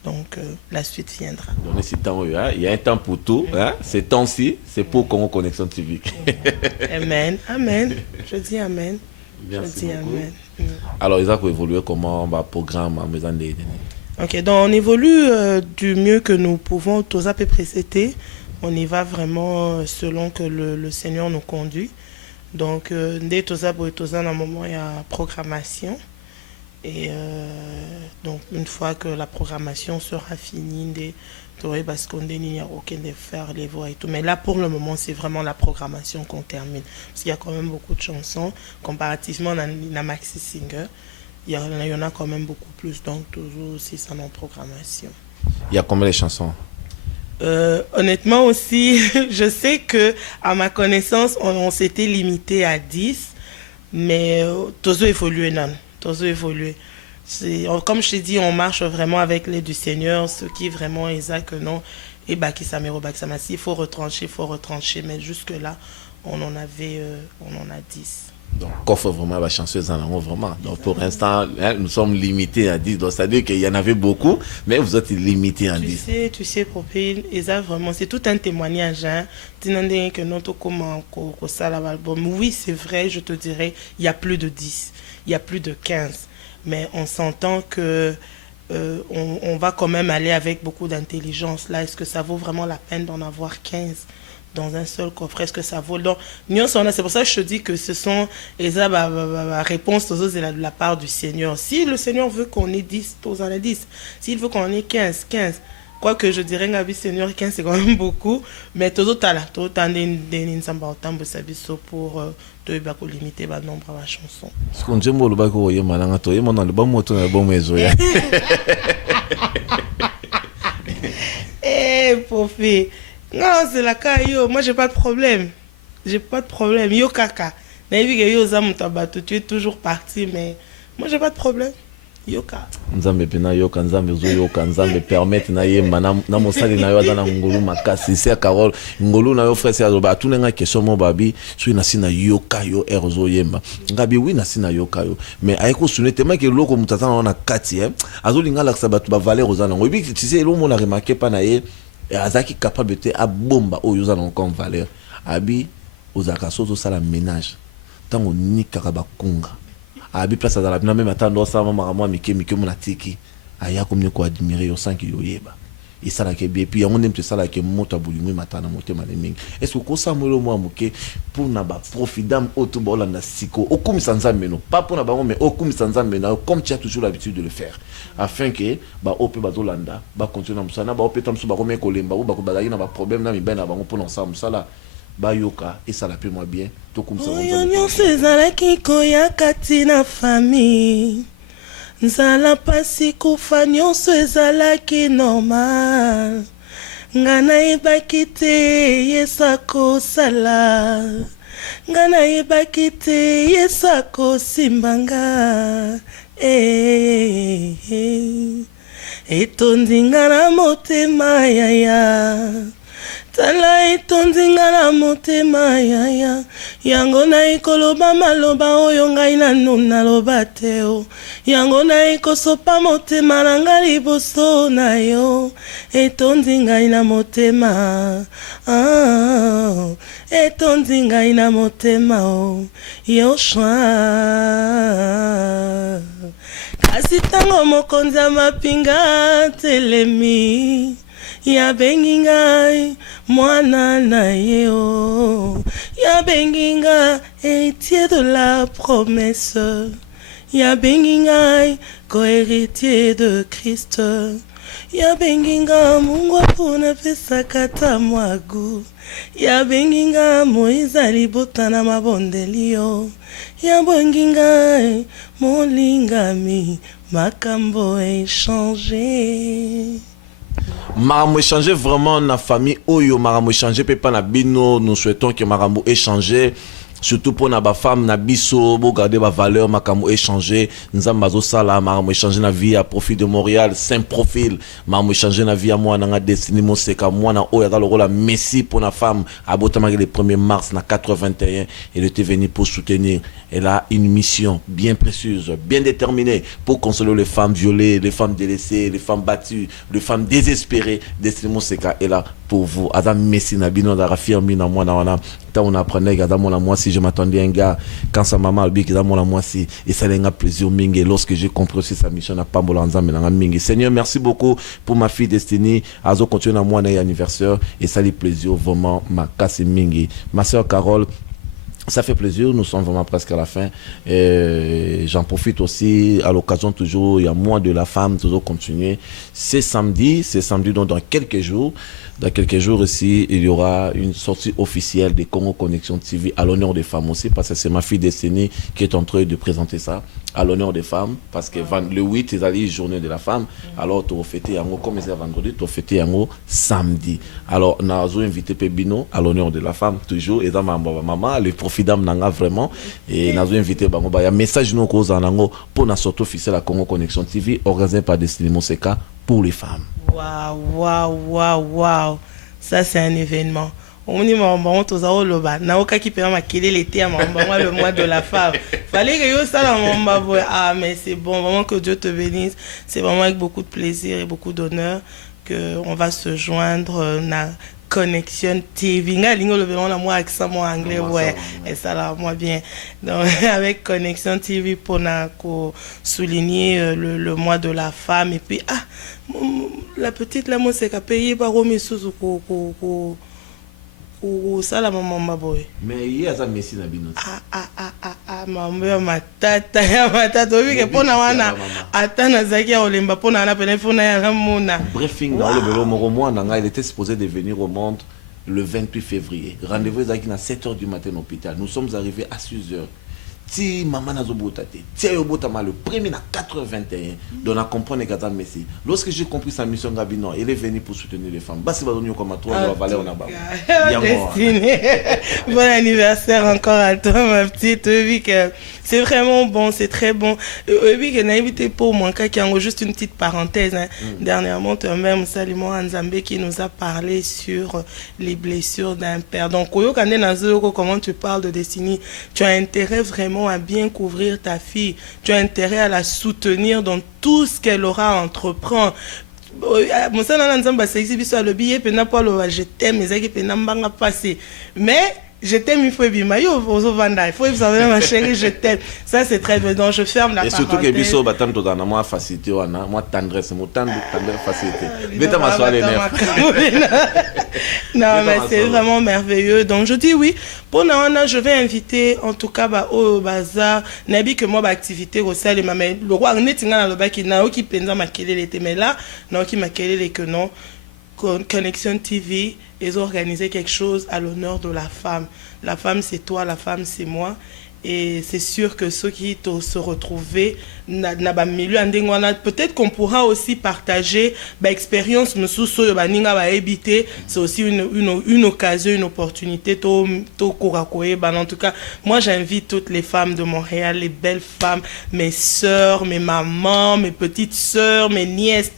Donc, la suite viendra. Donc, il y a un temps pour tout. Hein? Ces temps-ci, c'est pour Congo Connexion TV. Amen. Amen. Je dis Amen. Merci je dis beaucoup. Amen. Alors, ils ont évolué comment on va programme en maison de Ok, donc on évolue du mieux que nous pouvons. Toza peut précéder. On y va vraiment selon que le Seigneur nous conduit. Donc, dès Toza dans un moment, il y a programmation. Et donc, une fois que la programmation sera finie, parce qu'on n'y a aucun de faire les voix et tout. Mais là, pour le moment, c'est vraiment la programmation qu'on termine. Parce qu'il y a quand même beaucoup de chansons. Comparativement à la Maxi Singer, il y en a quand même beaucoup plus. Donc, toujours aussi, ça en programmation. Il y a combien de chansons? Honnêtement aussi, je sais que à ma connaissance, on s'était limité à 10, mais Tozo évolué non. Tozo évolué. Comme je t'ai dit, on marche vraiment avec l'aide du Seigneur, ce qui vraiment exact que non. Et Baki Samero, Baki Samasi, il faut retrancher. Mais jusque-là, on en a 10. Donc, coffre vraiment la chanceuse en avant, vraiment. Donc, pour l'instant, nous sommes limités à 10. Donc, c'est-à-dire qu'il y en avait beaucoup, mais vous êtes limités à 10. Tu sais, Propil, vraiment, c'est tout un témoignage. Que notre album. Oui, c'est vrai, je te dirais, il y a plus de 10, il y a plus de 15. Mais on s'entend que on va quand même aller avec beaucoup d'intelligence. Là, est-ce que ça vaut vraiment la peine d'en avoir 15 dans un seul coffret? Est-ce que ça vaut? Donc, c'est pour ça que je te dis que ce sont les réponses aux autres de la part du Seigneur. Si le Seigneur veut qu'on ait 10, tous en a 10. S'il veut qu'on ait 15. Quoique je dirais que Seigneur 15 c'est quand même beaucoup, mais tout le pour te limiter le nombre de chansons. Ce qu'on dit, c'est Prophète. Non, c'est la cas, moi j'ai pas de problème. Yo kaka. Tu es toujours parti, mais moi j'ai pas de problème. Yoka. Nzambe pena yoka nzambe zo yoka nzambe permettre na yemba na mosali na yo na ngolu makasi c'est Carole ngolu na yo frère c'est azoba tunenga question mo babi so na sina yoka yo erzo yemba ngabi wi na sina yoka yo mais ayeko sunete ma ke loko mutata na kati azolinga la sabatu ba valeur ozana ngobi tu sais lo mo na remarquer pa na ye azaki capable te a bomba o yozana encore valeur abi ozaka sozo sala ménage tango nikaka bakunga abi place dans la même attendre ça maman moi mike mon atiki aya comme ko admirer yo sans ki yo yeba et ça la ke bien puis on aime ça la ke moto abulimi matana moto maleming est-ce que ko ça mo moi moke pour na ba profidam auto bolanda siko okumi sanzambe no pas pour na bango mais okumi sanzambe na comme tu as toujours l'habitude de le faire afin que ba ope ba dolanda ba continuer na musana ba ope tamso ba ko lemba ba ko ba na ba problème na mi ben na bango pour ensemble ça là bayoka et ça la paie moi bien tout comme ça on sezalaki koyaka tina famille nzala pasi kufa nyonso ezalaki normal nga nayebaki te yesu akosala nga nayebaki te yesu akosimba nga etondi nga na motema yaya tala etondinga na motema yaya yango na ikoloba maloba oyo ngai nanu naloba te o yango na ikosopa motema na ngai liboso na yo etondi ngai na motema etondi ngai na motema o Yoshua kasi tango mokonzi ya mapinga telemi ya bengi ngai mwana na yeo ya bengi ngai héritier de la promesse ya bengi ngai co-héritier de Christ ya bengi ngai Mungu apona pesa kata mwagu ya bengi ngai Moïse libota na mabondeli yo ya bengi ngai molingami makambo échangé. Maramo échanger vraiment na famille oyo maramo échanger pepa na bino nous souhaitons que maramo échanger surtout pour na ba femme na biso bo garder ba valeur makamo échanger nzamba zo sala maramo échanger na vie à profit de Montréal saint profil maramo échanger na vie à moi na Destiny Moseka moi na oya dans le rôle Messi pour na femme à Botamaki le 1er mars na 81 elle était venue pour soutenir. Elle a une mission bien précieuse, bien déterminée pour consoler les femmes violées, les femmes délaissées, les femmes battues, les femmes désespérées. Destiny Moseka est là pour vous. Adam Messi Nabino Darafirmi na moi na wana. Tant on apprenait Adam la moi si je m'attendais un gars quand sa maman a dit que Adam la moi si et ça l'a plaisir mingi lorsque j'ai compris aussi sa mission na Pambolanza mais na mingi. Seigneur, merci beaucoup pour ma fille Destiny. Azo continue na moi na anniversaire et ça lui plaisir vraiment ma casse mingi. Ma sœur Carole, ça fait plaisir, nous sommes vraiment presque à la fin. J'en profite aussi à l'occasion toujours, il y a moi de la femme, toujours continuer. C'est samedi donc dans quelques jours. Dans quelques jours ici, il y aura une sortie officielle des Congo Connexion TV à l'honneur des femmes aussi, parce que c'est ma fille Destiny qui est en train de présenter ça. à l'honneur des femmes, parce que le 8 c'est la journée de la femme, alors tu as fêté comme c'est vendredi, tu as fêté samedi. Alors nous avons invité Pebino à l'honneur de la femme, toujours, et maman, le profit d'âme nanga vraiment, et nous avons invité Bango, il y a un message nous cause en ango pour la sortie officielle à Congo Connexion TV, organisé par Destiny Moseka pour les femmes. Waouh, ça c'est un événement. On dit maman tozao loba na oka ki pena makele l'été à maman le mois de la femme. Fallait que yo ça la maman ah mais c'est bon, vraiment que Dieu te bénisse. C'est vraiment avec beaucoup de plaisir et beaucoup d'honneur que on va se joindre na Connexion TV. Nga lingo le verron la moi accent moi anglais ouais et ça là moi bien. Donc avec Connexion TV pour na ko souligner le mois de la femme et puis la petite là moi c'est qu'a payé par Romy Suzu ou ça la maman boy mais il y a ça messi na bino maman matata oui que pona wana atana zaki ya olemba pona na telefone ya mona briefing dans le belo moko mwana nga il était supposé de venir au monde le 28 février rendez-vous est à 7h du matin à l'hôpital. Nous sommes arrivés à 6h. Si maman n'a pas été, si elle a le premier à 4h21, donc on comprend que c'est Messi. Lorsque j'ai compris sa mission, Gabino, il est venu pour soutenir les femmes. Bassi va donner comme à toi, on va valer on a bas. Bon anniversaire encore à toi, ma petite. Oui, que c'est vraiment bon, c'est très bon. Oui, que n'a évité pour moi, qui a juste une petite parenthèse. Hein. Dernièrement, toi-même, Salimo Anzambe qui nous a parlé sur les blessures d'un père. Donc, comment tu parles de Destiny, tu as intérêt vraiment à bien couvrir ta fille. Tu as intérêt à la soutenir dans tout ce qu'elle aura à entreprendre. Je t'aime, mais je t'aime, il faut savoir ma chérie, je t'aime. Ça c'est très bien. Donc je ferme la parenthèse. Et surtout que biso batam to dans moi facilité wana, moi tendresse, moi tendre facilité. Beta ma soirée non mais c'est vraiment merveilleux. Donc je dis oui. Pour Nawana, je vais inviter en tout cas au bazar nabi que moi activité au salle mais le roi netinga na loba ki na oki penza makelele était mais là na oki makelele que non. Connexion TV, ils ont organisé quelque chose à l'honneur de la femme. La femme, c'est toi, la femme, c'est moi. Et c'est sûr que ceux qui se retrouver, peut-être qu'on pourra aussi partager l'expérience. C'est aussi une occasion, une opportunité. En tout cas, moi, j'invite toutes les femmes de Montréal, les belles femmes, mes sœurs, mes mamans, mes petites sœurs, mes nièces,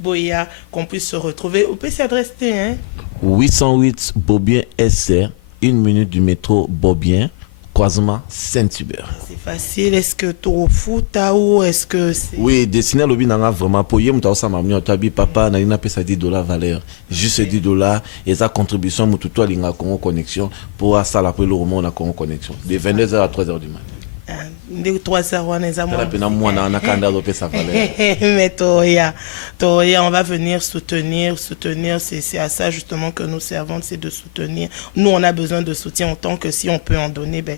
Boya, qu'on puisse se retrouver. On peut s'adresser, hein? 808 Beaubien SR, 1 minute du métro Beaubien, croisement Saint-Hubert. C'est facile. Est-ce que tu es fou ou est-ce que c'est... Oui, dessiner le bien vraiment pour y m'ta ça m'a mis tabi papa na ina pesa $10 valeur. Juste $10 et sa contribution mututo linga Congo Connexion pour ça la le roman na Congo Connexion de 22h à 3h du matin. De 3 heures, on est à moi. Mais Toya, on va venir soutenir. C'est à ça justement que nous servons, c'est de soutenir. Nous, on a besoin de soutien autant que si on peut en donner, ben,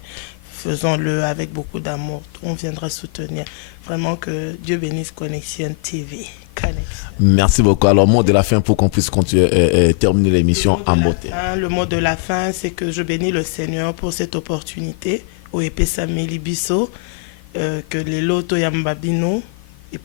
faisons-le avec beaucoup d'amour. On viendra soutenir. Vraiment que Dieu bénisse Connexion TV. Merci beaucoup. Alors, mot de la fin pour qu'on puisse continuer, terminer l'émission en beauté. Le mot de la fin, c'est que je bénis le Seigneur pour cette opportunité. Au Epesa Melibiso, que les loto yambabino et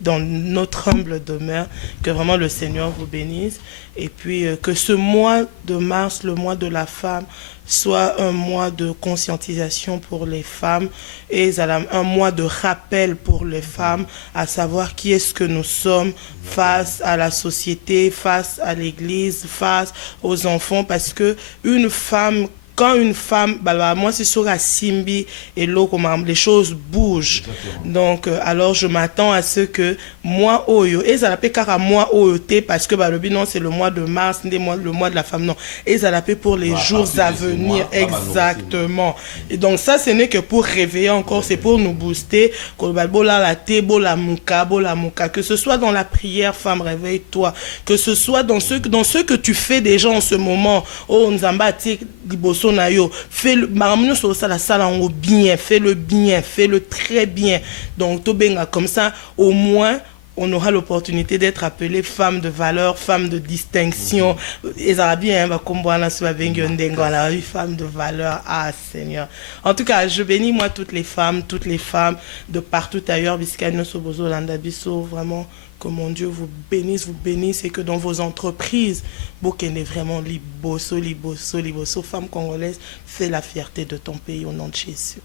dans notre humble demeure, que vraiment le Seigneur vous bénisse et puis que ce mois de mars, le mois de la femme, soit un mois de conscientisation pour les femmes et un mois de rappel pour les femmes, à savoir qui est-ce que nous sommes face à la société, face à l'église, face aux enfants, parce que une femme, quand une femme, moi c'est sur la Simbi et l'eau, les choses bougent. Donc, alors je m'attends à ce que moi, Oyo, et ça l'appelle car à moi, Oyo, parce que le bilan c'est le mois de mars, le mois de la femme, non. Et ça l'appelle pour les jours à venir, exactement. Et donc, ça, ce n'est que pour réveiller encore, c'est pour nous booster. Que ce soit dans la prière, femme, réveille-toi. Que ce soit dans ce que tu fais déjà en ce moment. Oh, Nzambati, Liboso, fais le bien, fais le très bien. Donc, comme ça, au moins, on aura l'opportunité d'être appelée femme de valeur, femme de distinction. Les Arabiens, comme femme de valeur. Ah, Seigneur. En tout cas, je bénis moi toutes les femmes de partout ailleurs, vraiment, que mon Dieu vous bénisse, et que dans vos entreprises, vous qu'elle est vraiment liboso, femme congolaise, fais la fierté de ton pays au nom de Jésus.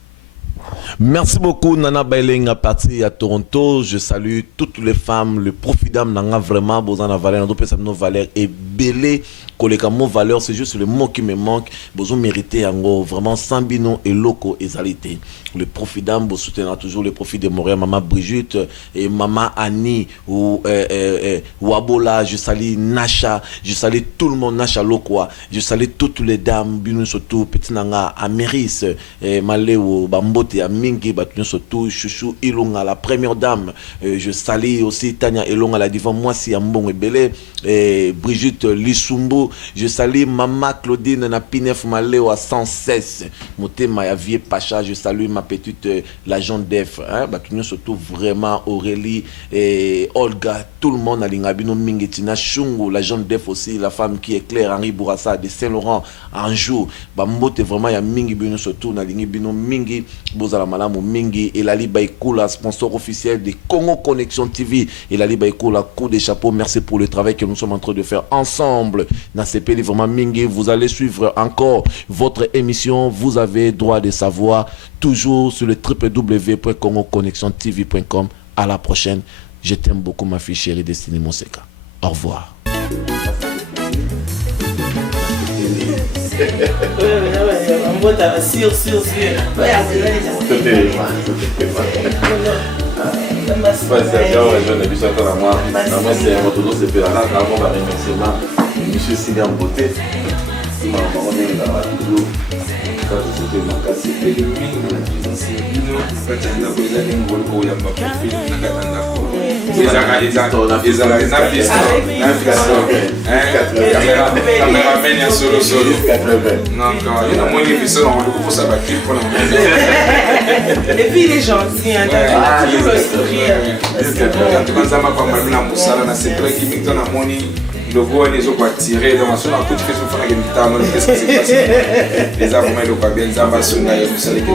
Merci beaucoup Nana Bailenga parti à Toronto. Je salue toutes les femmes, le profit d'âme n'a vraiment besoin de valeur, nos valeurs et belé. Mon valeur, c'est juste le mot qui me manque. Besoin mériter en gros vraiment Sambino et Loco et Zalité. Le profit d'âme, vous soutenez toujours le profit de Montréal, maman Brigitte et maman Annie ou Wabola. Je salue Nacha, je salue tout le monde Nacha Lokoa. Je salue toutes les dames, Binu surtout Petit Nanga, Ameris, Maléo, Bambote, Amingi, Batunu surtout Chouchou Ilunga, la première dame. Je salue aussi Tania Ilunga, la divan Moisi Ambon et Belé, Brigitte Lissumbo. Je salue Maman Claudine Napinef Maléo à 116. Moté Maya Vie Pacha. Je salue ma petite l'agent DEF. Batunu surtout vraiment Aurélie et Olga. Tout le monde à l'Ingabino Mingetina Chungu. L'agent DEF aussi. La femme qui est Claire Henri Bourassa de Saint-Laurent. Anjou. Bambote vraiment ya Mingi Bino surtout. Na Lingabino Mingi. Bozala Malamu Mingi. Et Lali Baïkoula, sponsor officiel de Congo Connexion TV. Et Lali Baïkoula, coup de chapeau. Merci pour le travail que nous sommes en train de faire ensemble. Nassepeli vraiment Mingi, vous allez suivre encore votre émission. Vous avez droit de savoir toujours sur le www.congoconnexiontv.com. À la prochaine. Je t'aime beaucoup ma fille chérie Destinée Monseka. Au revoir. Monsieur Sigan Beauté, et puis il est gentil, hein, toujours le sourire. Le voix les autres attirés dans son coup de Facebook pour la guitare, qu'est-ce qui s'est passé? Les armes, ils ont pas bien, ça va sonner, vous savez que